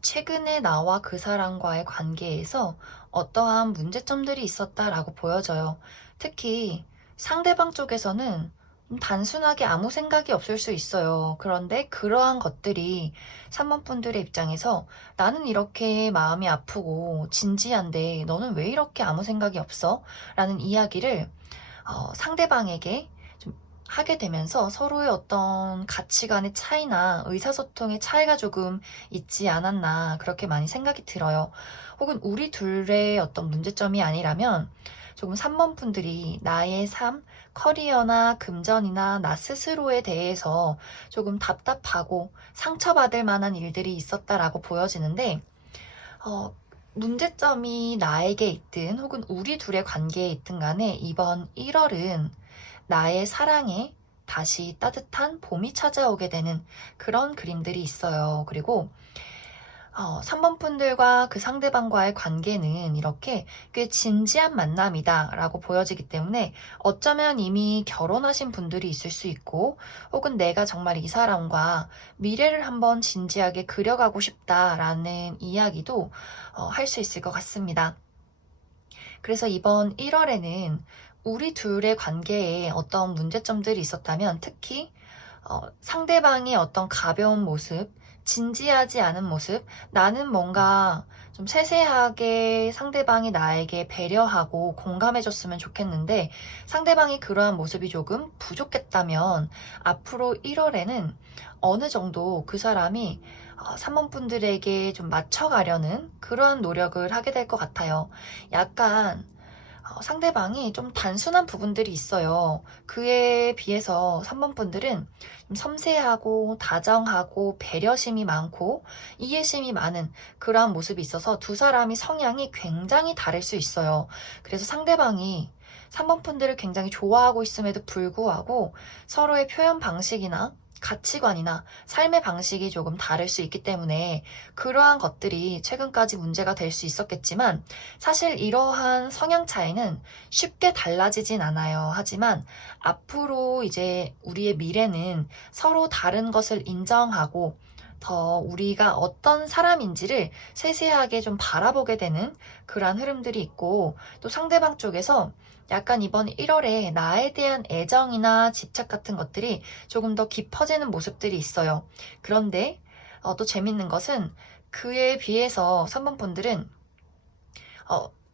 최근에 나와 그 사람과의 관계에서 어떠한 문제점들이 있었다라고 보여져요. 특히 상대방 쪽에서는 단순하게 아무 생각이 없을 수 있어요. 그런데 그러한 것들이 3번 분들의 입장에서 나는 이렇게 마음이 아프고 진지한데 너는 왜 이렇게 아무 생각이 없어? 라는 이야기를 상대방에게 좀 하게 되면서 서로의 어떤 가치관의 차이나 의사소통의 차이가 조금 있지 않았나 그렇게 많이 생각이 들어요. 혹은 우리 둘의 어떤 문제점이 아니라면 조금 3번 분들이 나의 삶, 커리어나 금전이나 나 스스로에 대해서 조금 답답하고 상처받을 만한 일들이 있었다라고 보여지는데, 어, 문제점이 나에게 있든 혹은 우리 둘의 관계에 있든 간에 이번 1월은 나의 사랑에 다시 따뜻한 봄이 찾아오게 되는 그런 그림들이 있어요. 그리고 3번 분들과 그 상대방과의 관계는 이렇게 꽤 진지한 만남이다 라고 보여지기 때문에 어쩌면 이미 결혼하신 분들이 있을 수 있고 혹은 내가 정말 이 사람과 미래를 한번 진지하게 그려가고 싶다라는 이야기도 할 수 있을 것 같습니다. 그래서 이번 1월에는 우리 둘의 관계에 어떤 문제점들이 있었다면 특히 상대방의 어떤 가벼운 모습, 진지하지 않은 모습, 나는 뭔가 좀 세세하게 상대방이 나에게 배려하고 공감해줬으면 좋겠는데 상대방이 그러한 모습이 조금 부족했다면 앞으로 1월에는 어느 정도 그 사람이 3번 분들에게 좀 맞춰가려는 그러한 노력을 하게 될 것 같아요. 약간 상대방이 좀 단순한 부분들이 있어요. 그에 비해서 3번 분들은 좀 섬세하고 다정하고 배려심이 많고 이해심이 많은 그러한 모습이 있어서 두 사람이 성향이 굉장히 다를 수 있어요. 그래서 상대방이 3번 분들을 굉장히 좋아하고 있음에도 불구하고 서로의 표현 방식이나 가치관이나 삶의 방식이 조금 다를 수 있기 때문에 그러한 것들이 최근까지 문제가 될 수 있었겠지만 사실 이러한 성향 차이는 쉽게 달라지진 않아요. 하지만 앞으로 이제 우리의 미래는 서로 다른 것을 인정하고 더 우리가 어떤 사람인지를 세세하게 좀 바라보게 되는 그러한 흐름들이 있고 또 상대방 쪽에서 약간 이번 1월에 나에 대한 애정이나 집착 같은 것들이 조금 더 깊어지는 모습들이 있어요. 그런데 또 재밌는 것은 그에 비해서 3번 분들은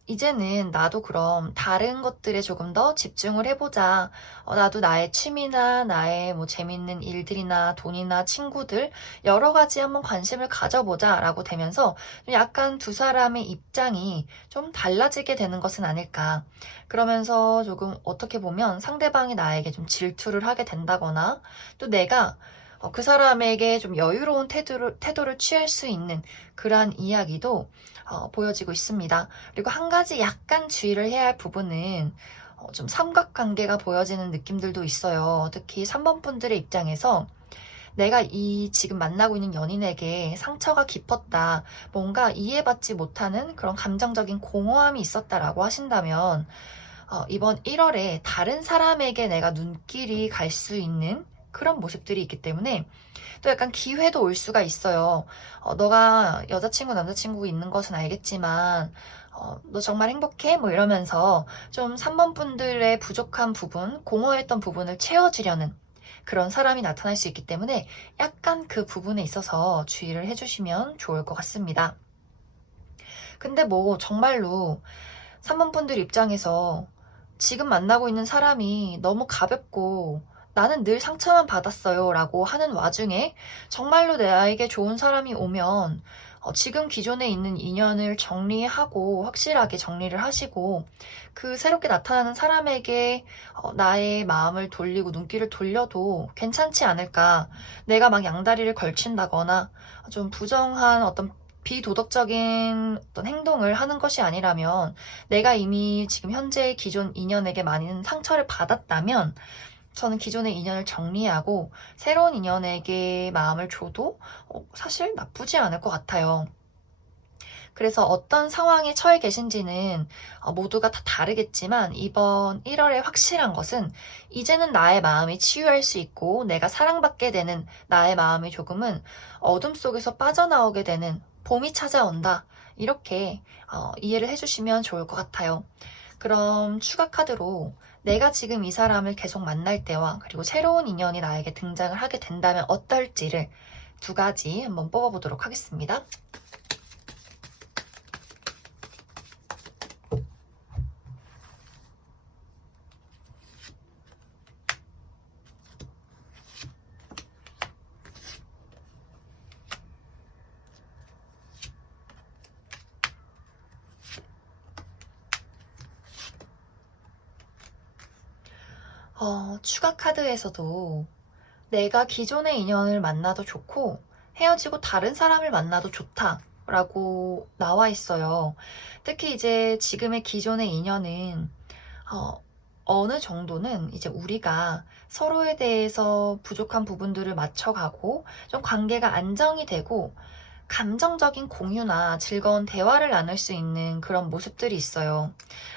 이제는 나도 그럼 다른 것들에 조금 더 집중을 해보자. 나도 나의 취미나 나의 뭐 재밌는 일들이나 돈이나 친구들 여러 가지 한번 관심을 가져보자 라고 되면서 약간 두 사람의 입장이 좀 달라지게 되는 것은 아닐까. 그러면서 조금 어떻게 보면 상대방이 나에게 좀 질투를 하게 된다거나 또 내가 그 사람에게 좀 여유로운 태도를 취할 수 있는 그러한 이야기도 보여지고 있습니다. 그리고 한 가지 약간 주의를 해야 할 부분은 좀 삼각관계가 보여지는 느낌들도 있어요. 특히 3번 분들의 입장에서 내가 이 지금 만나고 있는 연인에게 상처가 깊었다, 뭔가 이해받지 못하는 그런 감정적인 공허함이 있었다라고 하신다면 이번 1월에 다른 사람에게 내가 눈길이 갈 수 있는 그런 모습들이 있기 때문에 또 약간 기회도 올 수가 있어요. 너가 여자친구, 남자친구 있는 것은 알겠지만, 너 정말 행복해? 뭐 이러면서 좀 3번 분들의 부족한 부분, 공허했던 부분을 채워주려는 그런 사람이 나타날 수 있기 때문에 약간 그 부분에 있어서 주의를 해주시면 좋을 것 같습니다. 근데 뭐 정말로 3번 분들 입장에서 지금 만나고 있는 사람이 너무 가볍고 나는 늘 상처만 받았어요 라고 하는 와중에 정말로 나에게 좋은 사람이 오면 지금 기존에 있는 인연을 정리하고 확실하게 정리를 하시고 그 새롭게 나타나는 사람에게 나의 마음을 돌리고 눈길을 돌려도 괜찮지 않을까. 내가 막 양다리를 걸친다거나 좀 부정한 어떤 비도덕적인 어떤 행동을 하는 것이 아니라면 내가 이미 지금 현재 기존 인연에게 많은 상처를 받았다면 저는 기존의 인연을 정리하고 새로운 인연에게 마음을 줘도 사실 나쁘지 않을 것 같아요. 그래서 어떤 상황에 처해 계신지는 모두가 다 다르겠지만 이번 1월에 확실한 것은 이제는 나의 마음이 치유할 수 있고 내가 사랑받게 되는 나의 마음이 조금은 어둠 속에서 빠져나오게 되는 봄이 찾아온다. 이렇게 이해를 해주시면 좋을 것 같아요. 그럼 추가 카드로 내가 지금 이 사람을 계속 만날 때와 그리고 새로운 인연이 나에게 등장을 하게 된다면 어떨지를 두 가지 한번 뽑아보도록 하겠습니다. 추가 카드에서도 내가 기존의 인연을 만나도 좋고 헤어지고 다른 사람을 만나도 좋다라고 나와 있어요. 특히 이제 지금의 기존의 인연은 어느 정도는 이제 우리가 서로에 대해서 부족한 부분들을 맞춰가고 좀 관계가 안정이 되고 감정적인 공유나 즐거운 대화를 나눌 수 있는 그런 모습들이 있어요.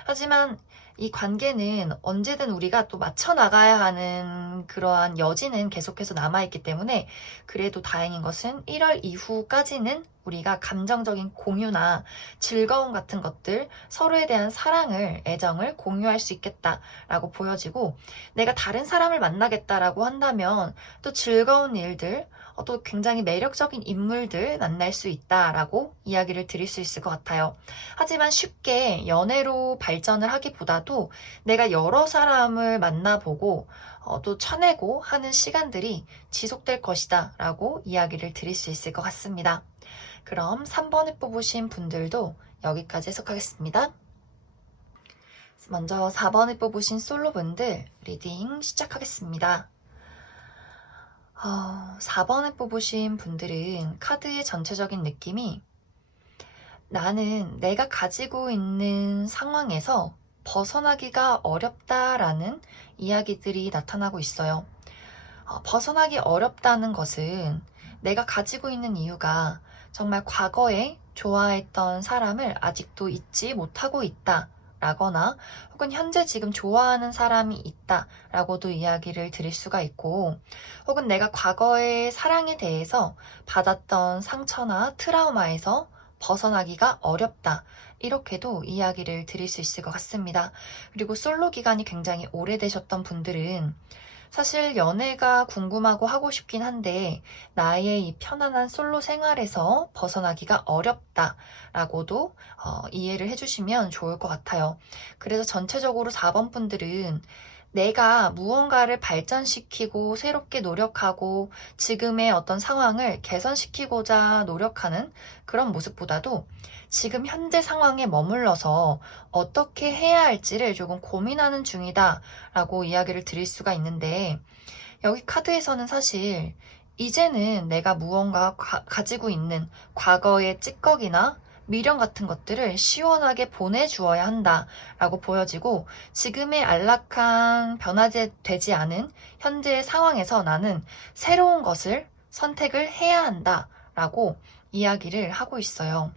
하지만 이 관계는 언제든 우리가 또 맞춰 나가야 하는 그러한 여지는 계속해서 남아있기 때문에 그래도 다행인 것은 1월 이후까지는 우리가 감정적인 공유나 즐거움 같은 것들, 서로에 대한 사랑을, 애정을 공유할 수 있겠다라고 보여지고 내가 다른 사람을 만나겠다라고 한다면 또 즐거운 일들, 또 굉장히 매력적인 인물들 만날 수 있다라고 이야기를 드릴 수 있을 것 같아요. 하지만 쉽게 연애로 발전을 하기보다도 내가 여러 사람을 만나보고 또 쳐내고 하는 시간들이 지속될 것이다 라고 이야기를 드릴 수 있을 것 같습니다. 그럼 3번을 뽑으신 분들도 여기까지 해석하겠습니다. 먼저 4번을 뽑으신 솔로분들 리딩 시작하겠습니다. 4번을 뽑으신 분들은 카드의 전체적인 느낌이 나는 내가 가지고 있는 상황에서 벗어나기가 어렵다라는 이야기들이 나타나고 있어요. 벗어나기 어렵다는 것은 내가 가지고 있는 이유가 정말 과거에 좋아했던 사람을 아직도 잊지 못하고 있다 라거나 혹은 현재 지금 좋아하는 사람이 있다 라고도 이야기를 드릴 수가 있고 혹은 내가 과거의 사랑에 대해서 받았던 상처나 트라우마에서 벗어나기가 어렵다 이렇게도 이야기를 드릴 수 있을 것 같습니다. 그리고 솔로 기간이 굉장히 오래되셨던 분들은 사실 연애가 궁금하고 하고 싶긴 한데 나의 이 편안한 솔로 생활에서 벗어나기가 어렵다라고도 이해를 해주시면 좋을 것 같아요. 그래서 전체적으로 4번 분들은 내가 무언가를 발전시키고 새롭게 노력하고 지금의 어떤 상황을 개선시키고자 노력하는 그런 모습보다도 지금 현재 상황에 머물러서 어떻게 해야 할지를 조금 고민하는 중이다 라고 이야기를 드릴 수가 있는데 여기 카드에서는 사실 이제는 내가 무언가 가지고 있는 과거의 찌꺼기나 미련 같은 것들을 시원하게 보내주어야 한다라고 보여지고 지금의 안락한 변화되지 않은 현재의 상황에서 나는 새로운 것을 선택을 해야 한다라고 이야기를 하고 있어요.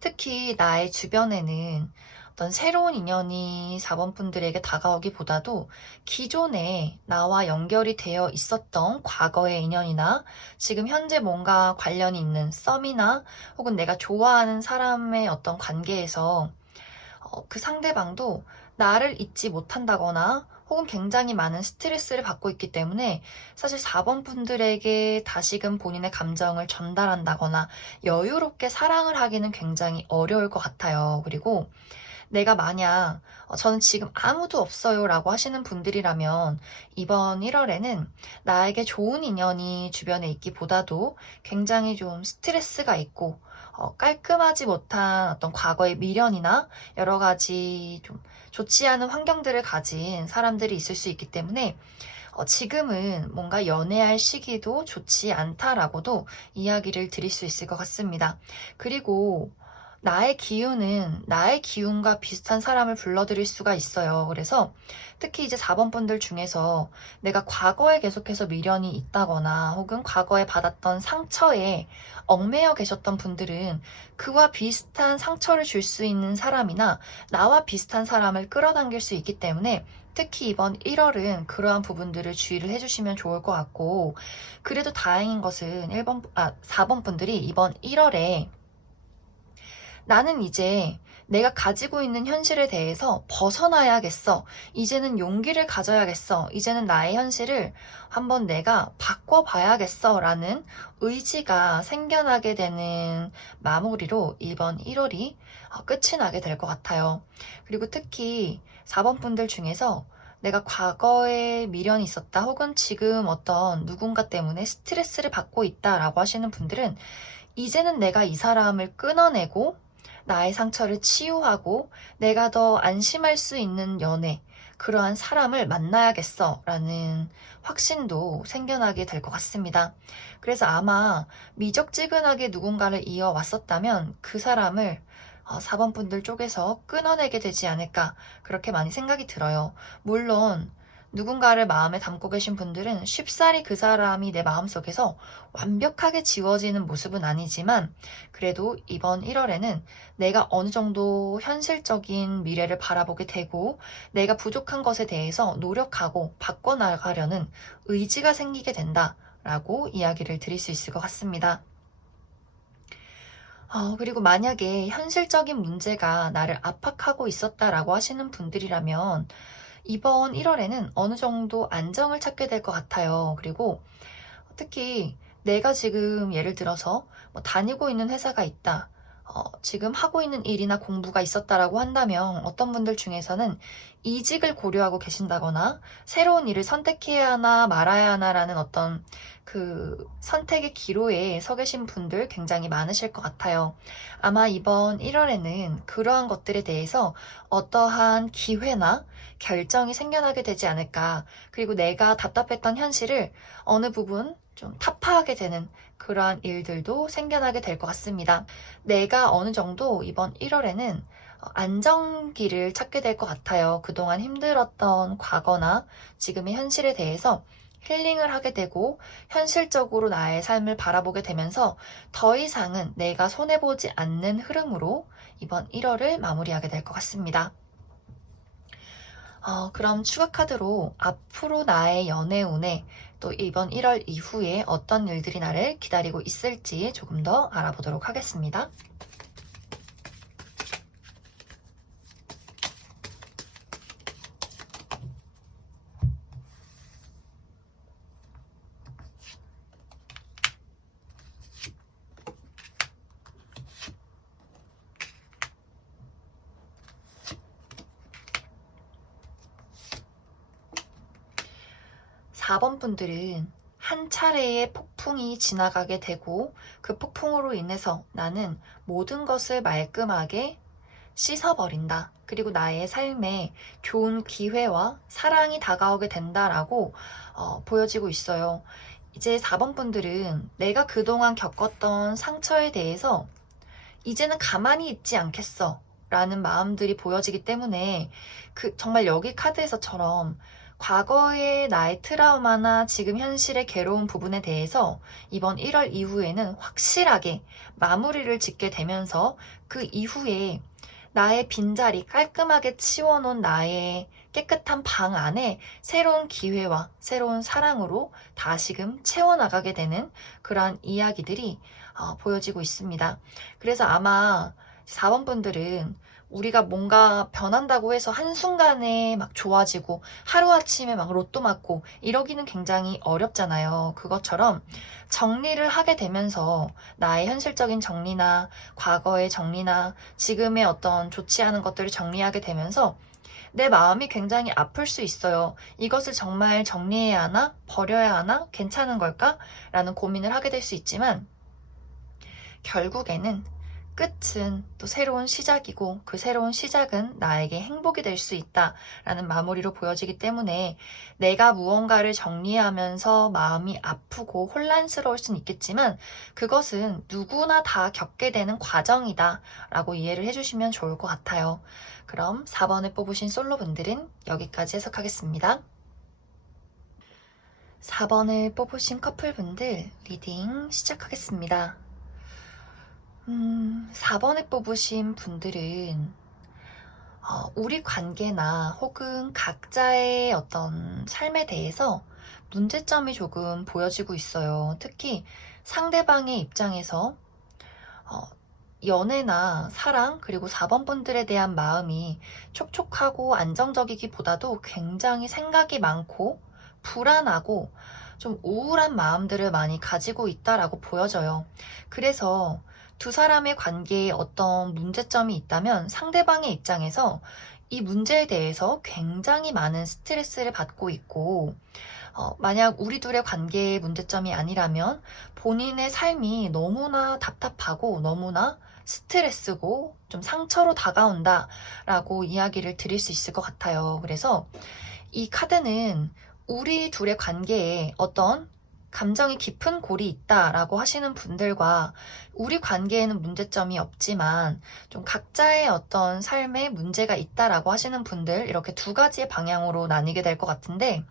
특히 나의 주변에는 어떤 새로운 인연이 4번 분들에게 다가오기보다도 기존에 나와 연결이 되어 있었던 과거의 인연이나 지금 현재 뭔가 관련이 있는 썸이나 혹은 내가 좋아하는 사람의 어떤 관계에서 그 상대방도 나를 잊지 못한다거나 혹은 굉장히 많은 스트레스를 받고 있기 때문에 사실 4번 분들에게 다시금 본인의 감정을 전달한다거나 여유롭게 사랑을 하기는 굉장히 어려울 것 같아요. 그리고 내가 만약 저는 지금 아무도 없어요 라고 하시는 분들이라면 이번 1월에는 나에게 좋은 인연이 주변에 있기보다도 굉장히 좀 스트레스가 있고 깔끔하지 못한 어떤 과거의 미련이나 여러 가지 좀 좋지 않은 환경들을 가진 사람들이 있을 수 있기 때문에 지금은 뭔가 연애할 시기도 좋지 않다라고도 이야기를 드릴 수 있을 것 같습니다. 그리고 나의 기운은 나의 기운과 비슷한 사람을 불러들일 수가 있어요. 그래서 특히 이제 4번 분들 중에서 내가 과거에 계속해서 미련이 있다거나 혹은 과거에 받았던 상처에 얽매여 계셨던 분들은 그와 비슷한 상처를 줄 수 있는 사람이나 나와 비슷한 사람을 끌어당길 수 있기 때문에 특히 이번 1월은 그러한 부분들을 주의를 해주시면 좋을 것 같고 그래도 다행인 것은 4번 분들이 이번 1월에 나는 이제 내가 가지고 있는 현실에 대해서 벗어나야겠어. 이제는 용기를 가져야겠어. 이제는 나의 현실을 한번 내가 바꿔봐야겠어. 라는 의지가 생겨나게 되는 마무리로 이번 1월이 끝이 나게 될 것 같아요. 그리고 특히 4번 분들 중에서 내가 과거에 미련이 있었다 혹은 지금 어떤 누군가 때문에 스트레스를 받고 있다라고 하시는 분들은 이제는 내가 이 사람을 끊어내고 나의 상처를 치유하고 내가 더 안심할 수 있는 연애, 그러한 사람을 만나야겠어 라는 확신도 생겨나게 될 것 같습니다. 그래서 아마 미적지근하게 누군가를 이어왔었다면 그 사람을 4번 분들 쪽에서 끊어내게 되지 않을까 그렇게 많이 생각이 들어요. 물론 누군가를 마음에 담고 계신 분들은 쉽사리 그 사람이 내 마음속에서 완벽하게 지워지는 모습은 아니지만 그래도 이번 1월에는 내가 어느 정도 현실적인 미래를 바라보게 되고 내가 부족한 것에 대해서 노력하고 바꿔나가려는 의지가 생기게 된다라고 이야기를 드릴 수 있을 것 같습니다. 그리고 만약에 현실적인 문제가 나를 압박하고 있었다라고 하시는 분들이라면 이번 1월에는 어느 정도 안정을 찾게 될 것 같아요. 그리고 특히 내가 지금 예를 들어서 뭐 다니고 있는 회사가 있다. 지금 하고 있는 일이나 공부가 있었다라고 한다면 어떤 분들 중에서는 이직을 고려하고 계신다거나 새로운 일을 선택해야 하나 말아야 하나라는 어떤 그 선택의 기로에 서 계신 분들 굉장히 많으실 것 같아요. 아마 이번 1월에는 그러한 것들에 대해서 어떠한 기회나 결정이 생겨나게 되지 않을까. 그리고 내가 답답했던 현실을 어느 부분 좀 타파하게 되는 그러한 일들도 생겨나게 될 것 같습니다. 내가 어느 정도 이번 1월에는 안정기를 찾게 될 것 같아요. 그동안 힘들었던 과거나 지금의 현실에 대해서 힐링을 하게 되고 현실적으로 나의 삶을 바라보게 되면서 더 이상은 내가 손해보지 않는 흐름으로 이번 1월을 마무리하게 될 것 같습니다. 그럼 추가 카드로 앞으로 나의 연애운에 또 이번 1월 이후에 어떤 일들이 나를 기다리고 있을지 조금 더 알아보도록 하겠습니다. 4번 분들은 한 차례의 폭풍이 지나가게 되고 그 폭풍으로 인해서 나는 모든 것을 말끔하게 씻어버린다. 그리고 나의 삶에 좋은 기회와 사랑이 다가오게 된다라고 보여지고 있어요. 이제 4번 분들은 내가 그동안 겪었던 상처에 대해서 이제는 가만히 있지 않겠어 라는 마음들이 보여지기 때문에 정말 여기 카드에서처럼 과거의 나의 트라우마나 지금 현실의 괴로운 부분에 대해서 이번 1월 이후에는 확실하게 마무리를 짓게 되면서 그 이후에 나의 빈자리 깔끔하게 치워놓은 나의 깨끗한 방 안에 새로운 기회와 새로운 사랑으로 다시금 채워나가게 되는 그러한 이야기들이 보여지고 있습니다. 그래서 아마 4번 분들은 우리가 뭔가 변한다고 해서 한순간에 막 좋아지고 하루아침에 막 로또 맞고 이러기는 굉장히 어렵잖아요. 그것처럼 정리를 하게 되면서 나의 현실적인 정리나 과거의 정리나 지금의 어떤 좋지 않은 것들을 정리하게 되면서 내 마음이 굉장히 아플 수 있어요. 이것을 정말 정리해야 하나? 버려야 하나? 괜찮은 걸까? 라는 고민을 하게 될 수 있지만 결국에는 끝은 또 새로운 시작이고 그 새로운 시작은 나에게 행복이 될 수 있다라는 마무리로 보여지기 때문에 내가 무언가를 정리하면서 마음이 아프고 혼란스러울 수는 있겠지만 그것은 누구나 다 겪게 되는 과정이다 라고 이해를 해주시면 좋을 것 같아요. 그럼 4번을 뽑으신 솔로분들은 여기까지 해석하겠습니다. 4번을 뽑으신 커플분들 리딩 시작하겠습니다. 4번에 뽑으신 분들은 우리 관계나 혹은 각자의 어떤 삶에 대해서 문제점이 조금 보여지고 있어요. 특히 상대방의 입장에서 연애나 사랑, 그리고 4번 분들에 대한 마음이 촉촉하고 안정적이기보다도 굉장히 생각이 많고 불안하고 좀 우울한 마음들을 많이 가지고 있다라고 보여져요. 그래서 두 사람의 관계에 어떤 문제점이 있다면 상대방의 입장에서 이 문제에 대해서 굉장히 많은 스트레스를 받고 있고, 만약 우리 둘의 관계에 문제점이 아니라면 본인의 삶이 너무나 답답하고 너무나 스트레스고 좀 상처로 다가온다라고 이야기를 드릴 수 있을 것 같아요. 그래서 이 카드는 우리 둘의 관계에 어떤 감정이 깊은 골이 있다라고 하시는 분들과 우리 관계에는 문제점이 없지만 좀 각자의 어떤 삶에 문제가 있다라고 하시는 분들, 이렇게 두 가지의 방향으로 나뉘게 될 것 같은데,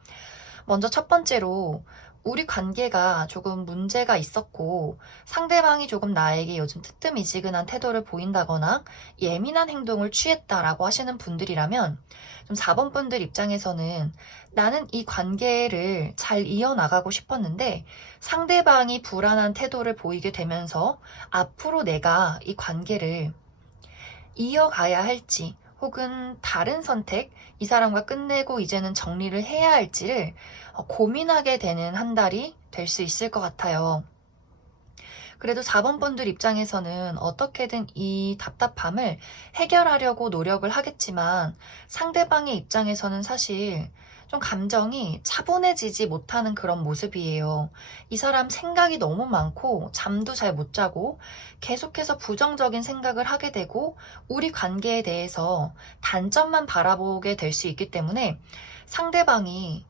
먼저 첫 번째로 우리 관계가 조금 문제가 있었고 상대방이 조금 나에게 요즘 뜨뜻미지근한 태도를 보인다거나 예민한 행동을 취했다라고 하시는 분들이라면, 좀 4번 분들 입장에서는 나는 이 관계를 잘 이어나가고 싶었는데 상대방이 불안한 태도를 보이게 되면서 앞으로 내가 이 관계를 이어가야 할지, 혹은 다른 선택, 이 사람과 끝내고 이제는 정리를 해야 할지를 고민하게 되는 한 달이 될 수 있을 것 같아요. 그래도 4번 분들 입장에서는 어떻게든 이 답답함을 해결하려고 노력을 하겠지만, 상대방의 입장에서는 사실 좀 감정이 차분해지지 못하는 그런 모습이에요. 이 사람 생각이 너무 많고 잠도 잘 못 자고 계속해서 부정적인 생각을 하게 되고 우리 관계에 대해서 단점만 바라보게 될 수 있기 때문에, 상대방이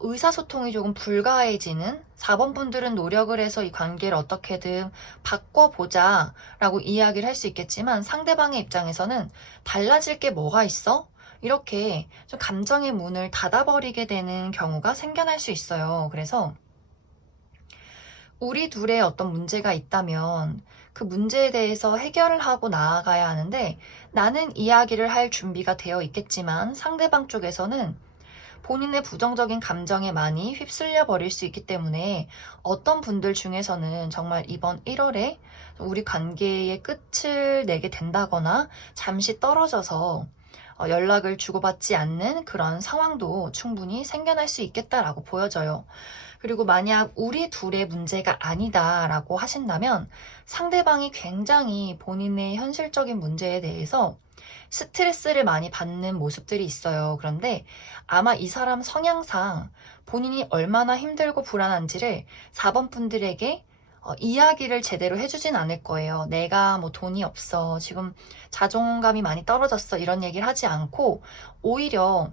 의사소통이 조금 불가해지는, 4번 분들은 노력을 해서 이 관계를 어떻게든 바꿔보자 라고 이야기를 할 수 있겠지만, 상대방의 입장에서는 달라질 게 뭐가 있어? 이렇게 좀 감정의 문을 닫아버리게 되는 경우가 생겨날 수 있어요. 그래서 우리 둘의 어떤 문제가 있다면 그 문제에 대해서 해결을 하고 나아가야 하는데, 나는 이야기를 할 준비가 되어 있겠지만 상대방 쪽에서는 본인의 부정적인 감정에 많이 휩쓸려 버릴 수 있기 때문에, 어떤 분들 중에서는 정말 이번 1월에 우리 관계의 끝을 내게 된다거나 잠시 떨어져서 연락을 주고받지 않는 그런 상황도 충분히 생겨날 수 있겠다라고 보여져요. 그리고 만약 우리 둘의 문제가 아니다라고 하신다면 상대방이 굉장히 본인의 현실적인 문제에 대해서 스트레스를 많이 받는 모습들이 있어요. 그런데 아마 이 사람 성향상 본인이 얼마나 힘들고 불안한지를 4번 분들에게 이야기를 제대로 해주진 않을 거예요. 내가 뭐 돈이 없어, 지금 자존감이 많이 떨어졌어, 이런 얘기를 하지 않고 오히려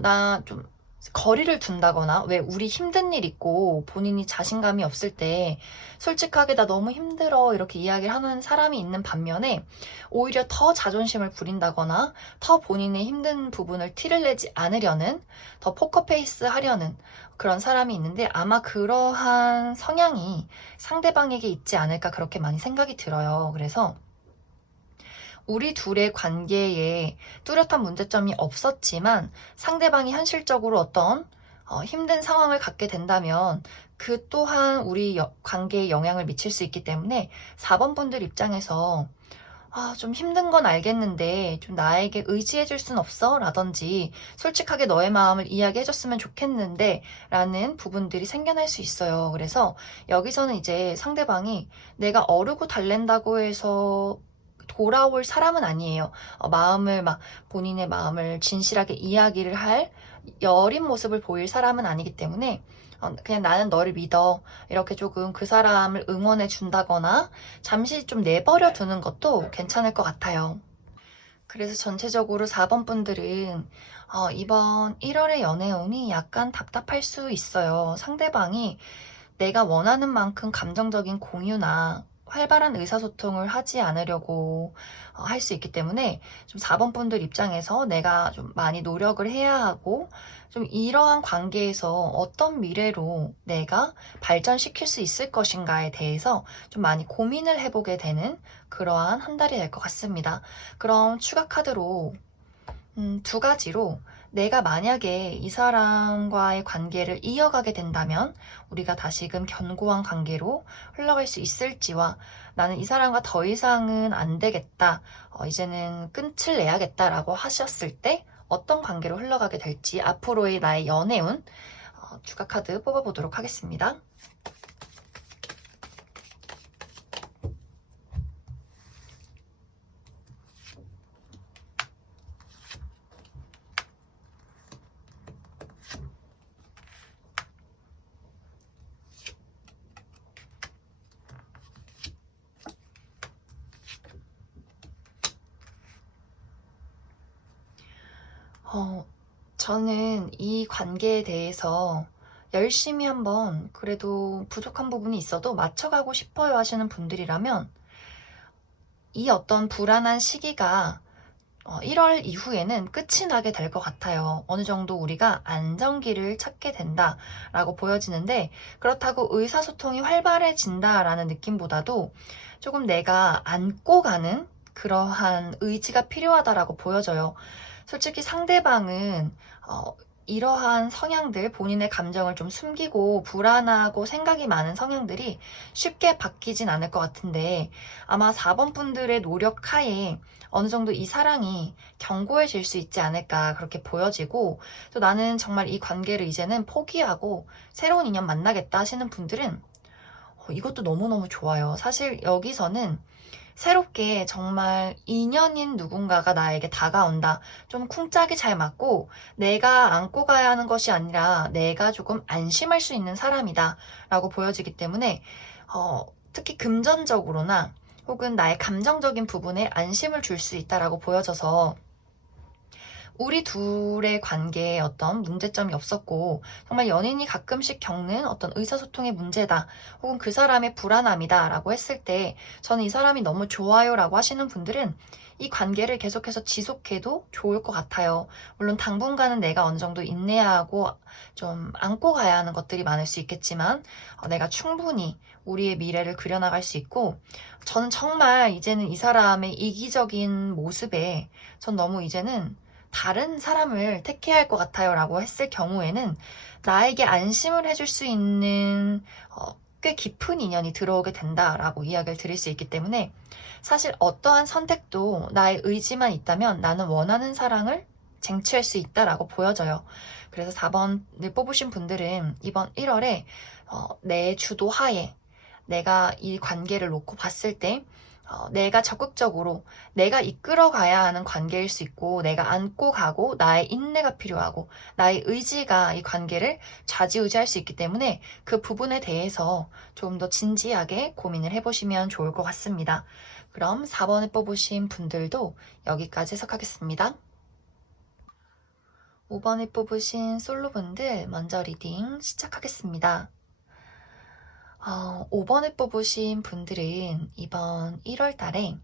나 좀 거리를 둔다거나, 왜 우리 힘든 일 있고 본인이 자신감이 없을 때 솔직하게 나 너무 힘들어 이렇게 이야기를 하는 사람이 있는 반면에, 오히려 더 자존심을 부린다거나 더 본인의 힘든 부분을 티를 내지 않으려는, 더 포커페이스 하려는 그런 사람이 있는데, 아마 그러한 성향이 상대방에게 있지 않을까 그렇게 많이 생각이 들어요. 그래서 우리 둘의 관계에 뚜렷한 문제점이 없었지만 상대방이 현실적으로 어떤 힘든 상황을 갖게 된다면 그 또한 우리 관계에 영향을 미칠 수 있기 때문에, 4번 분들 입장에서 좀 힘든 건 알겠는데 좀 나에게 의지해 줄 순 없어? 라든지 솔직하게 너의 마음을 이야기해 줬으면 좋겠는데 라는 부분들이 생겨날 수 있어요. 그래서 여기서는 이제 상대방이 내가 어르고 달랜다고 해서 돌아올 사람은 아니에요. 본인의 마음을 진실하게 이야기를 할 여린 모습을 보일 사람은 아니기 때문에, 그냥 나는 너를 믿어, 이렇게 조금 그 사람을 응원해 준다거나 잠시 좀 내버려 두는 것도 괜찮을 것 같아요. 그래서 전체적으로 4번 분들은 이번 1월의 연애운이 약간 답답할 수 있어요. 상대방이 내가 원하는 만큼 감정적인 공유나 활발한 의사소통을 하지 않으려고 할 수 있기 때문에, 좀 4번 분들 입장에서 내가 좀 많이 노력을 해야 하고, 좀 이러한 관계에서 어떤 미래로 내가 발전시킬 수 있을 것인가에 대해서 좀 많이 고민을 해보게 되는 그러한 한 달이 될 것 같습니다. 그럼 추가 카드로 두 가지로 내가 만약에 이 사람과의 관계를 이어가게 된다면 우리가 다시금 견고한 관계로 흘러갈 수 있을지와, 나는 이 사람과 더 이상은 안 되겠다, 이제는 끝을 내야겠다라고 하셨을 때 어떤 관계로 흘러가게 될지, 앞으로의 나의 연애운 추가 카드 뽑아보도록 하겠습니다. 저는 이 관계에 대해서 열심히 한번, 그래도 부족한 부분이 있어도 맞춰가고 싶어요 하시는 분들이라면, 이 어떤 불안한 시기가 1월 이후에는 끝이 나게 될 것 같아요. 어느 정도 우리가 안정기를 찾게 된다라고 보여지는데, 그렇다고 의사소통이 활발해진다라는 느낌보다도 조금 내가 안고 가는 그러한 의지가 필요하다라고 보여져요. 솔직히 상대방은 이러한 성향들, 본인의 감정을 좀 숨기고 불안하고 생각이 많은 성향들이 쉽게 바뀌진 않을 것 같은데, 아마 4번 분들의 노력 하에 어느 정도 이 사랑이 견고해질 수 있지 않을까 그렇게 보여지고, 또 나는 정말 이 관계를 이제는 포기하고 새로운 인연 만나겠다 하시는 분들은 이것도 너무너무 좋아요. 사실 여기서는 새롭게 정말 인연인 누군가가 나에게 다가온다. 좀 쿵짝이 잘 맞고 내가 안고 가야 하는 것이 아니라 내가 조금 안심할 수 있는 사람이다 라고 보여지기 때문에, 특히 금전적으로나 혹은 나의 감정적인 부분에 안심을 줄 수 있다라고 보여져서, 우리 둘의 관계에 어떤 문제점이 없었고 정말 연인이 가끔씩 겪는 어떤 의사소통의 문제다, 혹은 그 사람의 불안함이다 라고 했을 때 저는 이 사람이 너무 좋아요 라고 하시는 분들은 이 관계를 계속해서 지속해도 좋을 것 같아요. 물론 당분간은 내가 어느 정도 인내해야 하고 좀 안고 가야 하는 것들이 많을 수 있겠지만, 내가 충분히 우리의 미래를 그려나갈 수 있고, 저는 정말 이제는 이 사람의 이기적인 모습에 전 너무 이제는 다른 사람을 택해야 할 것 같아요 라고 했을 경우에는 나에게 안심을 해줄 수 있는 꽤 깊은 인연이 들어오게 된다라고 이야기를 드릴 수 있기 때문에, 사실 어떠한 선택도 나의 의지만 있다면 나는 원하는 사랑을 쟁취할 수 있다라고 보여져요. 그래서 4번을 뽑으신 분들은 이번 1월에 내 주도하에 내가 이 관계를 놓고 봤을 때 내가 적극적으로 내가 이끌어 가야 하는 관계일 수 있고, 내가 안고 가고 나의 인내가 필요하고 나의 의지가 이 관계를 좌지우지할 수 있기 때문에 그 부분에 대해서 좀 더 진지하게 고민을 해보시면 좋을 것 같습니다. 그럼 4번을 뽑으신 분들도 여기까지 해석하겠습니다. 5번을 뽑으신 솔로분들 먼저 리딩 시작하겠습니다. 5번을 뽑으신 분들은 이번 1월 달에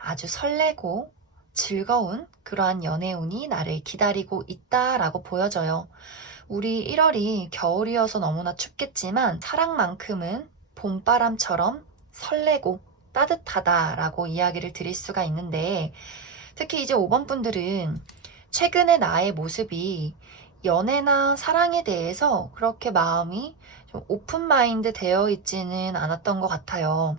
아주 설레고 즐거운 그러한 연애운이 나를 기다리고 있다라고 보여져요. 우리 1월이 겨울이어서 너무나 춥겠지만 사랑만큼은 봄바람처럼 설레고 따뜻하다라고 이야기를 드릴 수가 있는데, 특히 이제 5번 분들은 최근의 나의 모습이 연애나 사랑에 대해서 그렇게 마음이 좀 오픈마인드 되어 있지는 않았던 것 같아요.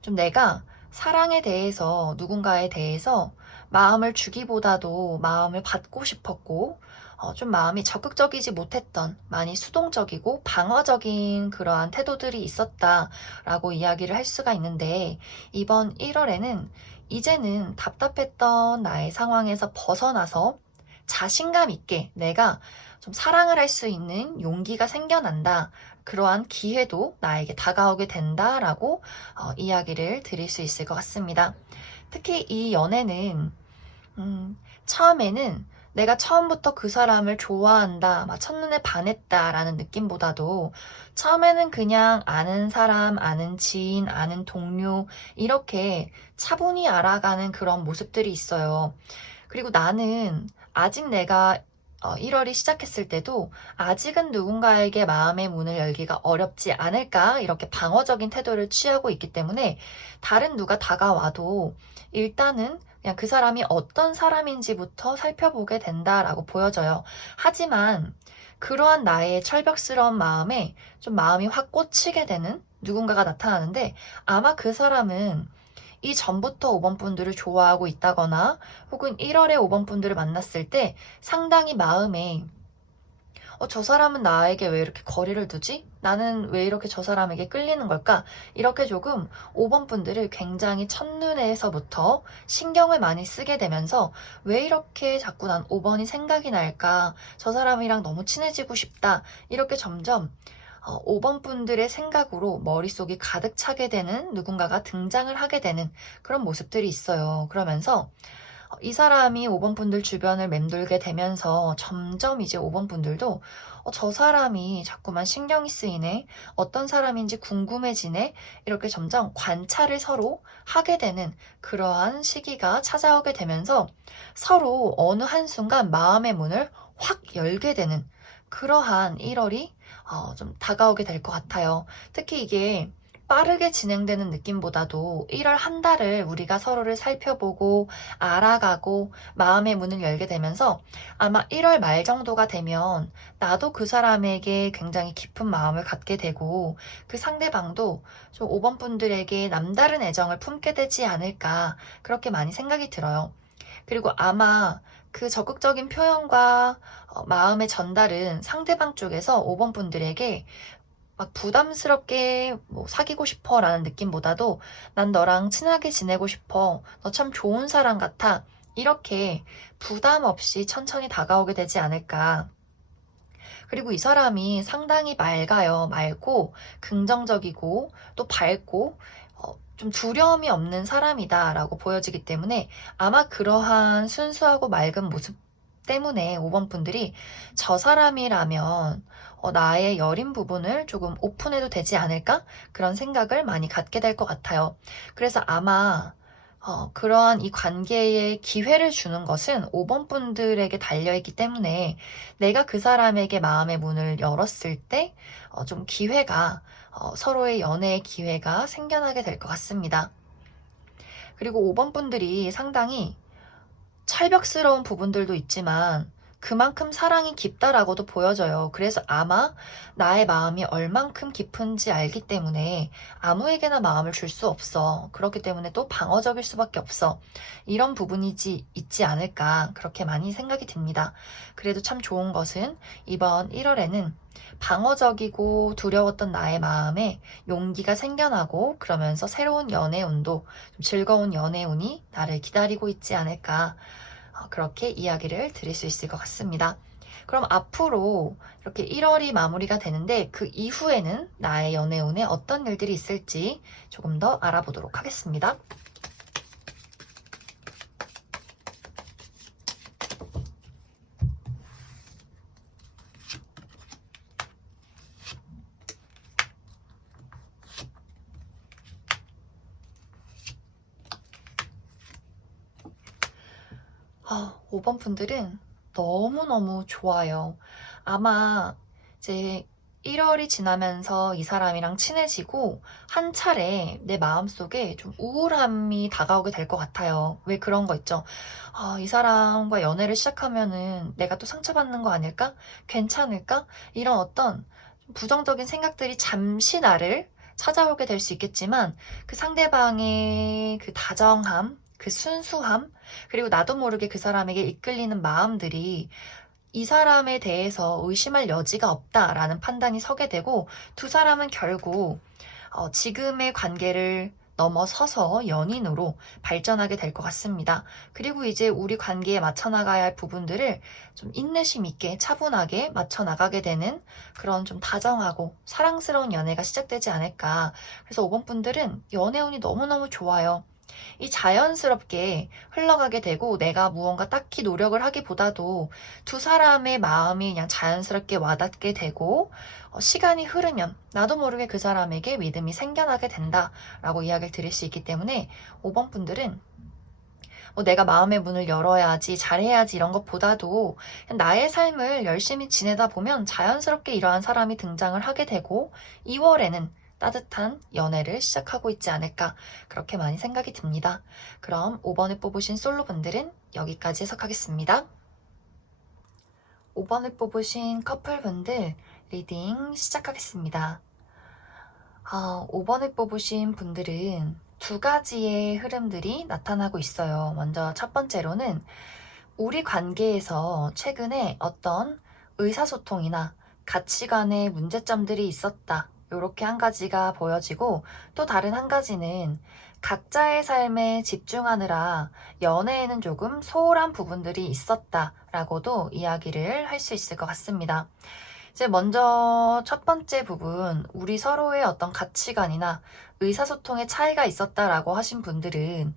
좀 내가 사랑에 대해서, 누군가에 대해서 마음을 주기보다도 마음을 받고 싶었고, 좀 마음이 적극적이지 못했던, 많이 수동적이고 방어적인 그러한 태도들이 있었다라고 이야기를 할 수가 있는데, 이번 1월에는 이제는 답답했던 나의 상황에서 벗어나서 자신감 있게 내가 좀 사랑을 할 수 있는 용기가 생겨난다. 그러한 기회도 나에게 다가오게 된다라고 이야기를 드릴 수 있을 것 같습니다. 특히 이 연애는 처음에는 내가 처음부터 그 사람을 좋아한다, 막 첫눈에 반했다라는 느낌보다도 처음에는 그냥 아는 사람, 아는 지인, 아는 동료, 이렇게 차분히 알아가는 그런 모습들이 있어요. 그리고 나는 아직 내가 1월이 시작했을 때도 아직은 누군가에게 마음의 문을 열기가 어렵지 않을까 이렇게 방어적인 태도를 취하고 있기 때문에 다른 누가 다가와도 일단은 그냥 그 사람이 어떤 사람인지부터 살펴보게 된다라고 보여져요. 하지만 그러한 나의 철벽스러운 마음에 좀 마음이 확 꽂히게 되는 누군가가 나타나는데 아마 그 사람은 이전부터 5번 분들을 좋아하고 있다거나 혹은 1월에 5번 분들을 만났을 때 상당히 마음에 저 사람은 나에게 왜 이렇게 거리를 두지? 나는 왜 이렇게 저 사람에게 끌리는 걸까? 이렇게 조금 5번 분들을 굉장히 첫눈에서부터 신경을 많이 쓰게 되면서 왜 이렇게 자꾸 난 5번이 생각이 날까? 저 사람이랑 너무 친해지고 싶다. 이렇게 점점 5번 분들의 생각으로 머릿속이 가득 차게 되는 누군가가 등장을 하게 되는 그런 모습들이 있어요. 그러면서 이 사람이 5번 분들 주변을 맴돌게 되면서 점점 이제 5번 분들도 저 사람이 자꾸만 신경이 쓰이네. 어떤 사람인지 궁금해지네. 이렇게 점점 관찰을 서로 하게 되는 그러한 시기가 찾아오게 되면서 서로 어느 한순간 마음의 문을 확 열게 되는 그러한 1월이 좀 다가오게 될 것 같아요. 특히 이게 빠르게 진행되는 느낌보다도 1월 한 달을 우리가 서로를 살펴보고 알아가고 마음의 문을 열게 되면서 아마 1월 말 정도가 되면 나도 그 사람에게 굉장히 깊은 마음을 갖게 되고 그 상대방도 좀 5번 분들에게 남다른 애정을 품게 되지 않을까 그렇게 많이 생각이 들어요. 그리고 아마 그 적극적인 표현과 마음의 전달은 상대방 쪽에서 5번 분들에게 막 부담스럽게 뭐 사귀고 싶어 라는 느낌보다도 난 너랑 친하게 지내고 싶어. 너 참 좋은 사람 같아. 이렇게 부담 없이 천천히 다가오게 되지 않을까. 그리고 이 사람이 상당히 맑아요. 맑고 긍정적이고 또 밝고 좀 두려움이 없는 사람이다라고 보여지기 때문에 아마 그러한 순수하고 맑은 모습 때문에 5번 분들이 저 사람이라면 나의 여린 부분을 조금 오픈해도 되지 않을까? 그런 생각을 많이 갖게 될 것 같아요. 그래서 아마 그러한 이 관계에 기회를 주는 것은 5번 분들에게 달려있기 때문에 내가 그 사람에게 마음의 문을 열었을 때 좀 기회가 서로의 연애의 기회가 생겨나게 될 것 같습니다. 그리고 5번 분들이 상당히 철벽스러운 부분들도 있지만 그만큼 사랑이 깊다라고도 보여져요. 그래서 아마 나의 마음이 얼만큼 깊은지 알기 때문에 아무에게나 마음을 줄 수 없어. 그렇기 때문에 또 방어적일 수밖에 없어. 이런 부분이 있지 않을까 그렇게 많이 생각이 듭니다. 그래도 참 좋은 것은 이번 1월에는 방어적이고 두려웠던 나의 마음에 용기가 생겨나고 그러면서 새로운 연애운도 좀 즐거운 연애운이 나를 기다리고 있지 않을까 그렇게 이야기를 드릴 수 있을 것 같습니다. 그럼 앞으로 이렇게 1월이 마무리가 되는데 그 이후에는 나의 연애운에 어떤 일들이 있을지 조금 더 알아보도록 하겠습니다. 아, 5번 분들은 너무너무 좋아요. 아마 이제 1월이 지나면서 이 사람이랑 친해지고 한 차례 내 마음속에 좀 우울함이 다가오게 될 것 같아요. 왜 그런 거 있죠? 이 사람과 연애를 시작하면은 내가 또 상처받는 거 아닐까? 괜찮을까? 이런 어떤 부정적인 생각들이 잠시 나를 찾아오게 될 수 있겠지만 그 상대방의 그 다정함, 그 순수함, 그리고 나도 모르게 그 사람에게 이끌리는 마음들이 이 사람에 대해서 의심할 여지가 없다라는 판단이 서게 되고 두 사람은 결국 지금의 관계를 넘어서서 연인으로 발전하게 될 것 같습니다. 그리고 이제 우리 관계에 맞춰 나가야 할 부분들을 좀 인내심 있게 차분하게 맞춰 나가게 되는 그런 좀 다정하고 사랑스러운 연애가 시작되지 않을까. 그래서 5번 분들은 연애운이 너무너무 좋아요. 이 자연스럽게 흘러가게 되고 내가 무언가 딱히 노력을 하기보다도 두 사람의 마음이 그냥 자연스럽게 와닿게 되고 시간이 흐르면 나도 모르게 그 사람에게 믿음이 생겨나게 된다라고 이야기를 드릴 수 있기 때문에 5번 분들은 뭐 내가 마음의 문을 열어야지, 잘해야지 이런 것보다도 그냥 나의 삶을 열심히 지내다 보면 자연스럽게 이러한 사람이 등장을 하게 되고 2월에는 따뜻한 연애를 시작하고 있지 않을까 그렇게 많이 생각이 듭니다. 그럼 5번을 뽑으신 솔로분들은 여기까지 해석하겠습니다. 5번을 뽑으신 커플분들 리딩 시작하겠습니다. 5번을 뽑으신 분들은 두 가지의 흐름들이 나타나고 있어요. 먼저 첫 번째로는 우리 관계에서 최근에 어떤 의사소통이나 가치관의 문제점들이 있었다. 이렇게 한 가지가 보여지고 또 다른 한 가지는 각자의 삶에 집중하느라 연애에는 조금 소홀한 부분들이 있었다라고도 이야기를 할 수 있을 것 같습니다. 이제 먼저 첫 번째 부분, 우리 서로의 어떤 가치관이나 의사소통의 차이가 있었다라고 하신 분들은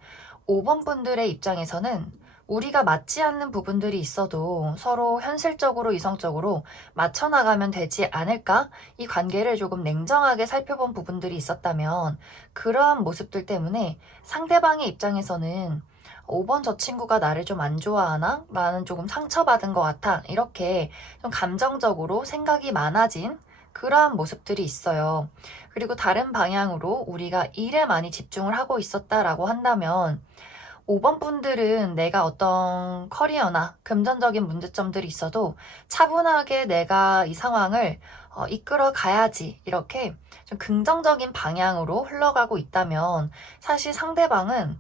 5번 분들의 입장에서는 우리가 맞지 않는 부분들이 있어도 서로 현실적으로 이성적으로 맞춰나가면 되지 않을까? 이 관계를 조금 냉정하게 살펴본 부분들이 있었다면 그러한 모습들 때문에 상대방의 입장에서는 5번 저 친구가 나를 좀 안 좋아하나? 나는 조금 상처받은 것 같아. 이렇게 좀 감정적으로 생각이 많아진 그러한 모습들이 있어요. 그리고 다른 방향으로 우리가 일에 많이 집중을 하고 있었다라고 한다면 5번 분들은 내가 어떤 커리어나 금전적인 문제점들이 있어도 차분하게 내가 이 상황을 이끌어 가야지 이렇게 좀 긍정적인 방향으로 흘러가고 있다면 사실 상대방은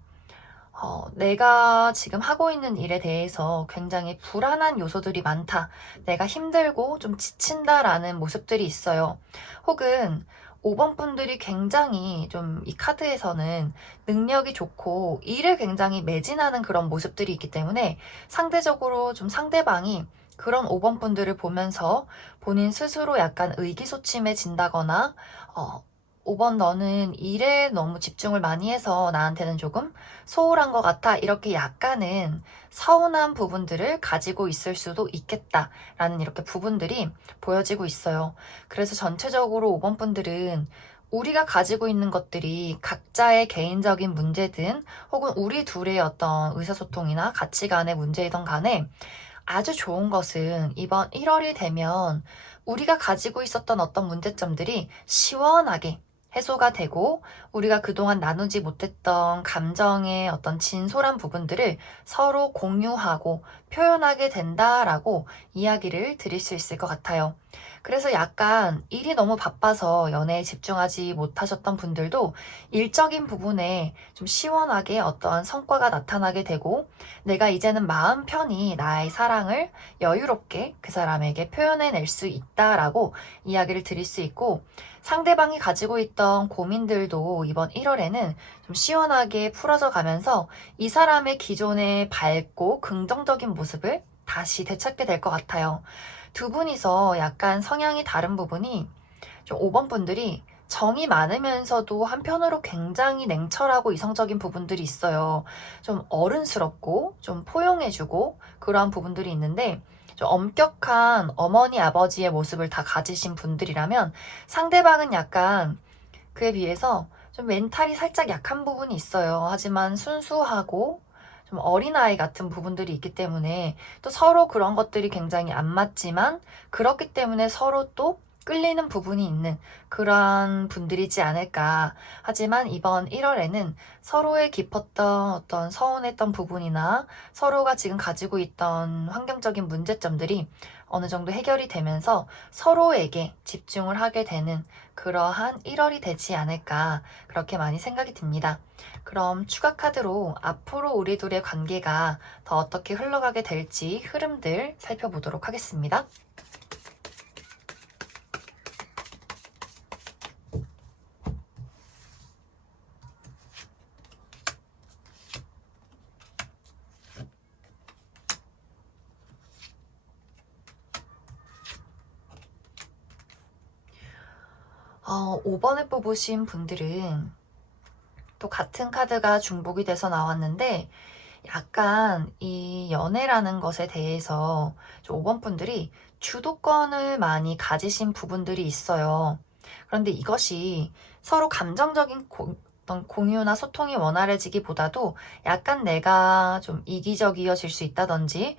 내가 지금 하고 있는 일에 대해서 굉장히 불안한 요소들이 많다. 내가 힘들고 좀 지친다라는 모습들이 있어요. 혹은 5번 분들이 굉장히 좀 이 카드에서는 능력이 좋고 일을 굉장히 매진하는 그런 모습들이 있기 때문에 상대적으로 좀 상대방이 그런 5번 분들을 보면서 본인 스스로 약간 의기소침해진다거나 5번 너는 일에 너무 집중을 많이 해서 나한테는 조금 소홀한 것 같아. 이렇게 약간은 서운한 부분들을 가지고 있을 수도 있겠다라는 이렇게 부분들이 보여지고 있어요. 그래서 전체적으로 5번 분들은 우리가 가지고 있는 것들이 각자의 개인적인 문제든 혹은 우리 둘의 어떤 의사소통이나 가치관의 문제이든 간에 아주 좋은 것은 이번 1월이 되면 우리가 가지고 있었던 어떤 문제점들이 시원하게 해소가 되고 우리가 그동안 나누지 못했던 감정의 어떤 진솔한 부분들을 서로 공유하고 표현하게 된다라고 이야기를 드릴 수 있을 것 같아요. 그래서 약간 일이 너무 바빠서 연애에 집중하지 못하셨던 분들도 일적인 부분에 좀 시원하게 어떠한 성과가 나타나게 되고 내가 이제는 마음 편히 나의 사랑을 여유롭게 그 사람에게 표현해낼 수 있다라고 이야기를 드릴 수 있고 상대방이 가지고 있던 고민들도 이번 1월에는 좀 시원하게 풀어져 가면서 이 사람의 기존의 밝고 긍정적인 모습을 다시 되찾게 될 것 같아요. 두 분이서 약간 성향이 다른 부분이 좀 5번 분들이 정이 많으면서도 한편으로 굉장히 냉철하고 이성적인 부분들이 있어요. 좀 어른스럽고 좀 포용해주고 그러한 부분들이 있는데 좀 엄격한 어머니 아버지의 모습을 다 가지신 분들이라면 상대방은 약간 그에 비해서 좀 멘탈이 살짝 약한 부분이 있어요. 하지만 순수하고 좀 어린아이 같은 부분들이 있기 때문에 또 서로 그런 것들이 굉장히 안 맞지만 그렇기 때문에 서로 또 끌리는 부분이 있는 그러한 분들이지 않을까. 하지만 이번 1월에는 서로의 깊었던 어떤 서운했던 부분이나 서로가 지금 가지고 있던 환경적인 문제점들이 어느 정도 해결이 되면서 서로에게 집중을 하게 되는 그러한 1월이 되지 않을까. 그렇게 많이 생각이 듭니다. 그럼 추가 카드로 앞으로 우리 둘의 관계가 더 어떻게 흘러가게 될지 흐름들 살펴보도록 하겠습니다. 5번을 뽑으신 분들은 또 같은 카드가 중복이 돼서 나왔는데 약간 이 연애라는 것에 대해서 5번 분들이 주도권을 많이 가지신 부분들이 있어요. 그런데 이것이 서로 감정적인 어떤 공유나 소통이 원활해지기보다도 약간 내가 좀 이기적이어질 수 있다든지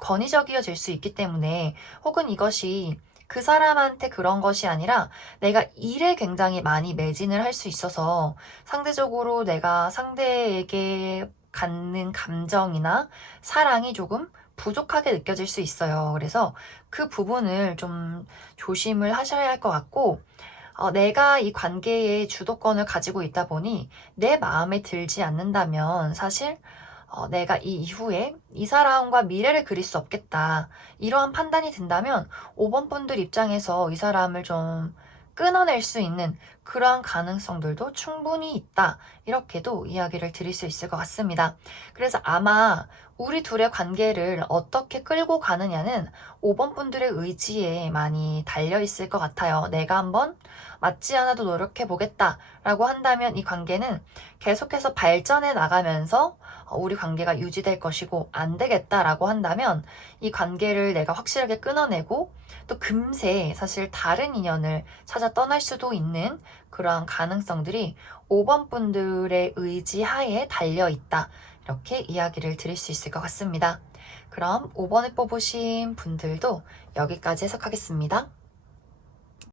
권위적이어질 수 있기 때문에, 혹은 이것이 그 사람한테 그런 것이 아니라 내가 일에 굉장히 많이 매진을 할 수 있어서 상대적으로 내가 상대에게 갖는 감정이나 사랑이 조금 부족하게 느껴질 수 있어요. 그래서 그 부분을 좀 조심을 하셔야 할 것 같고, 내가 이 관계의 주도권을 가지고 있다 보니 내 마음에 들지 않는다면 사실 내가 이 이후에 이 사람과 미래를 그릴 수 없겠다, 이러한 판단이 든다면 5번 분들 입장에서 이 사람을 좀 끊어낼 수 있는 그러한 가능성들도 충분히 있다, 이렇게도 이야기를 드릴 수 있을 것 같습니다. 그래서 아마 우리 둘의 관계를 어떻게 끌고 가느냐는 5번 분들의 의지에 많이 달려 있을 것 같아요. 내가 한번 맞지 않아도 노력해 보겠다 라고 한다면 이 관계는 계속해서 발전해 나가면서 우리 관계가 유지될 것이고, 안 되겠다라고 한다면 이 관계를 내가 확실하게 끊어내고 또 금세 사실 다른 인연을 찾아 떠날 수도 있는 그러한 가능성들이 5번 분들의 의지 하에 달려 있다, 이렇게 이야기를 드릴 수 있을 것 같습니다. 그럼 5번을 뽑으신 분들도 여기까지 해석하겠습니다.